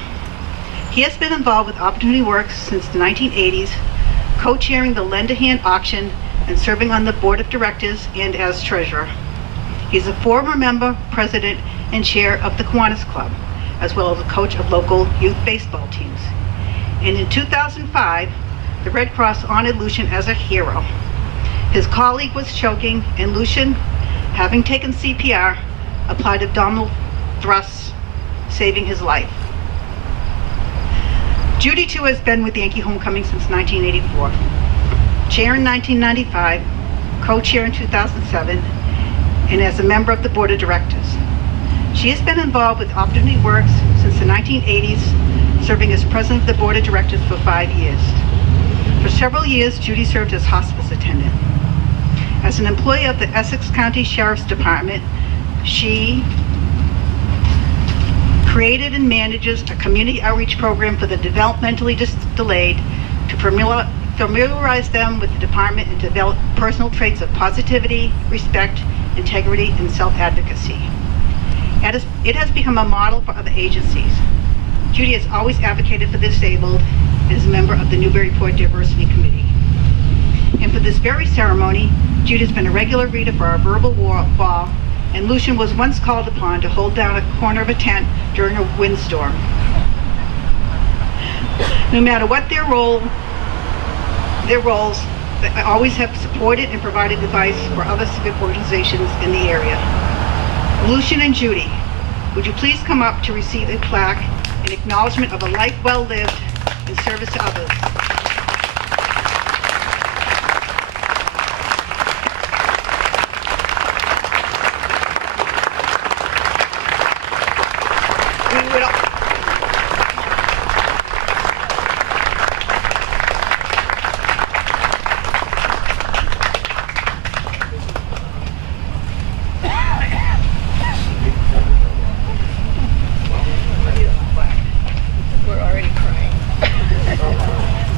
He has been involved with Opportunity Works since the 1980s, co-chairing the Lend a Hand auction and serving on the board of directors and as treasurer. He's a former member, president, and chair of the Kiwanis Club, as well as a coach of local youth baseball teams. And in 2005, the Red Cross honored Lucian as a hero. His colleague was choking, and Lucian, having taken CPR, applied abdominal thrusts, saving his life. Judy, too, has been with Yankee Homecoming since 1984. Chair in 1995, co-chair in 2007, and as a member of the board of directors. She has been involved with Opportunity Works since the 1980s, serving as president of the board of directors for 5 years. For several years, Judy served as hospice attendant. As an employee of the Essex County Sheriff's Department, she created and manages a community outreach program for the developmentally delayed to familiarize them with the department and develop personal traits of positivity, respect, integrity, and self-advocacy. It has become a model for other agencies. Judy has always advocated for the disabled and is a member of the Newburyport Diversity Committee. And for this very ceremony, Judy has been a regular reader for our verbal wall, and Lucian was once called upon to hold down a corner of a tent during a windstorm. No matter what their roles, they always have supported and provided advice for other civic organizations in the area. Lucian and Judy, would you please come up to receive a plaque in acknowledgement of a life well lived in service to others?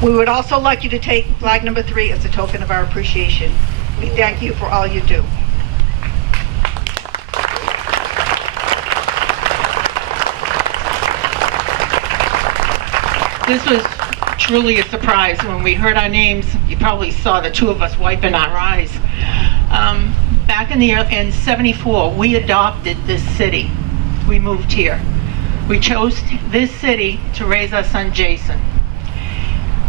We would also like you to take flag number 3 as a token of our appreciation. We thank you for all you do. This was truly a surprise. When we heard our names, you probably saw the two of us wiping our eyes. Back in 74, we adopted this city. We moved here. We chose this city to raise our son Jason.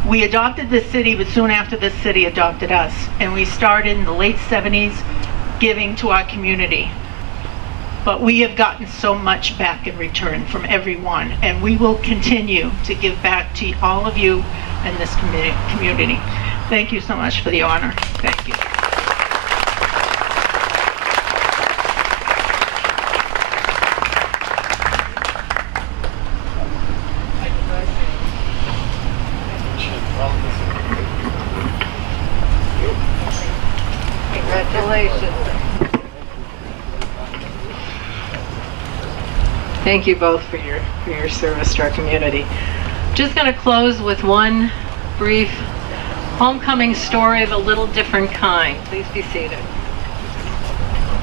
We adopted this city, but soon after this city adopted us. And we started in the late 70s giving to our community. But we have gotten so much back in return from everyone, and we will continue to give back to all of you and this community. Thank you so much for the honor. Thank you. Congratulations. Thank you both for your service to our community. Just going to close with one brief homecoming story of a little different kind. Please be seated.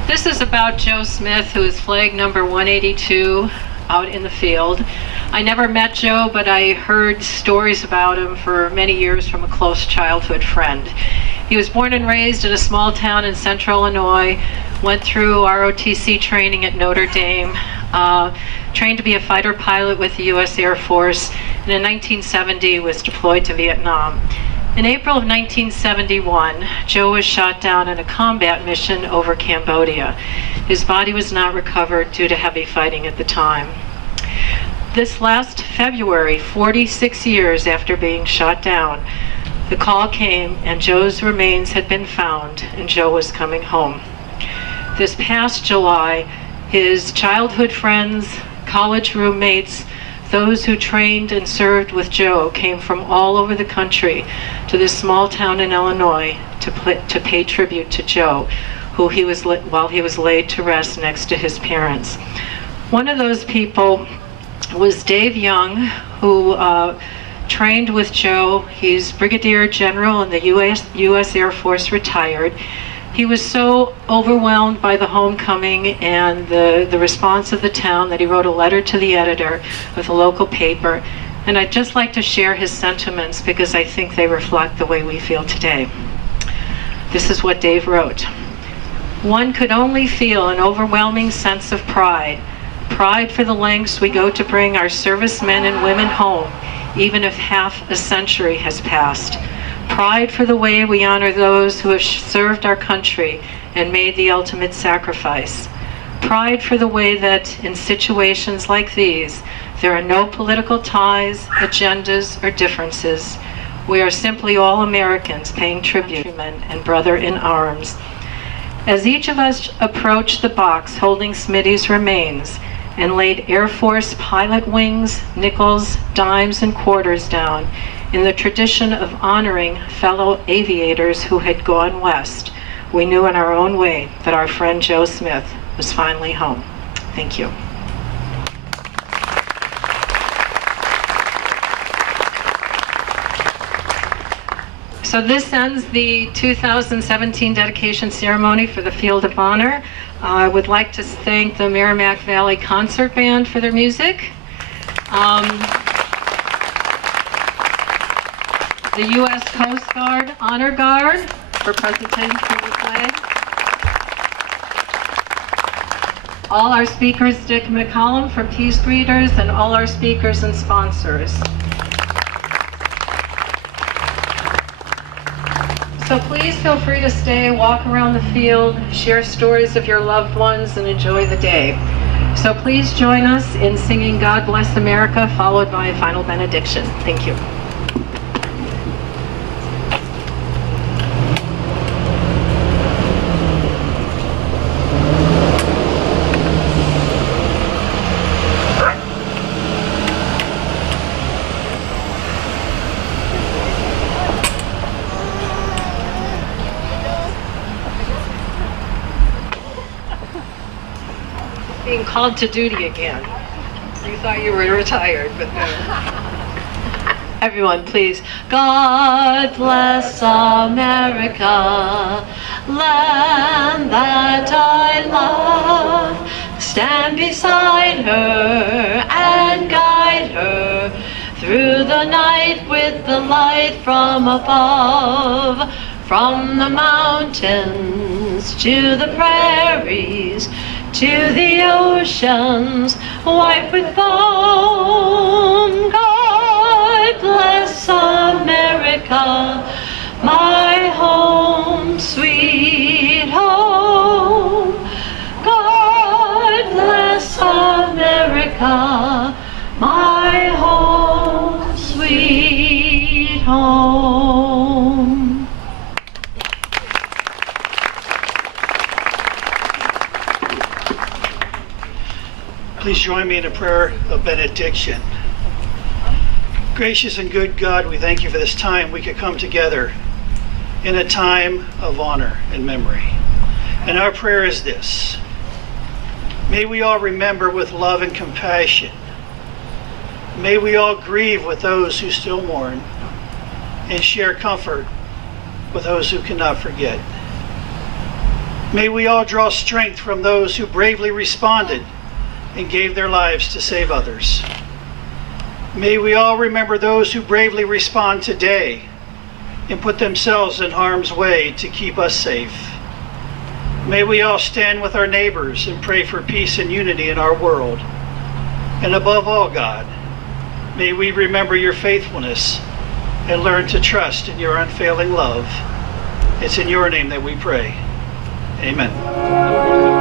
This is about Joe Smith, who is flag number 182 out in the field. I never met Joe, but I heard stories about him for many years from a close childhood friend. He was born and raised in a small town in central Illinois, went through ROTC training at Notre Dame, trained to be a fighter pilot with the U.S. Air Force, and in 1970 was deployed to Vietnam. In April of 1971, Joe was shot down in a combat mission over Cambodia. His body was not recovered due to heavy fighting at the time. This last February, 46 years after being shot down, the call came and Joe's remains had been found and Joe was coming home. This past July, his childhood friends, college roommates, those who trained and served with Joe came from all over the country to this small town in Illinois to pay tribute to Joe, while he was laid to rest next to his parents. One of those people was Dave Young, who trained with Joe. He's Brigadier General in the U.S. Air Force, retired. He was so overwhelmed by the homecoming and the response of the town that he wrote a letter to the editor of the local paper. And I'd just like to share his sentiments because I think they reflect the way we feel today. This is what Dave wrote. One could only feel an overwhelming sense of pride. Pride for the lengths we go to bring our servicemen and women home, even if half a century has passed. Pride for the way we honor those who have served our country and made the ultimate sacrifice. Pride for the way that in situations like these, there are no political ties, agendas, or differences. We are simply all Americans paying tribute to men and brother in arms. As each of us approached the box holding Smitty's remains and laid Air Force pilot wings, nickels, dimes, and quarters down, in the tradition of honoring fellow aviators who had gone west, we knew in our own way that our friend Joe Smith was finally home. Thank you. So this ends the 2017 dedication ceremony for the Field of Honor. I would like to thank the Merrimack Valley Concert Band for their music. The U.S. Coast Guard Honor Guard for presentation of the flag. All our speakers, Dick McCollum from Peace Greeters, and all our speakers and sponsors. So please feel free to stay, walk around the field, share stories of your loved ones, and enjoy the day. So please join us in singing God Bless America, followed by a final benediction. Thank you. Being called to duty again. You thought you were retired, but no. Everyone, please. God bless America, land that I love. Stand beside her and guide her through the night with the light from above. From the mountains to the prairies, to the oceans white with foam. God bless America, my home, sweet home. God bless America, my home, sweet home. Please join me in a prayer of benediction. Gracious and good God, we thank you for this time we could come together in a time of honor and memory. And our prayer is this: may we all remember with love and compassion. May we all grieve with those who still mourn and share comfort with those who cannot forget. May we all draw strength from those who bravely responded and gave their lives to save others. May we all remember those who bravely respond today and put themselves in harm's way to keep us safe. May we all stand with our neighbors and pray for peace and unity in our world. And above all, God, may we remember your faithfulness and learn to trust in your unfailing love. It's in your name that we pray. Amen.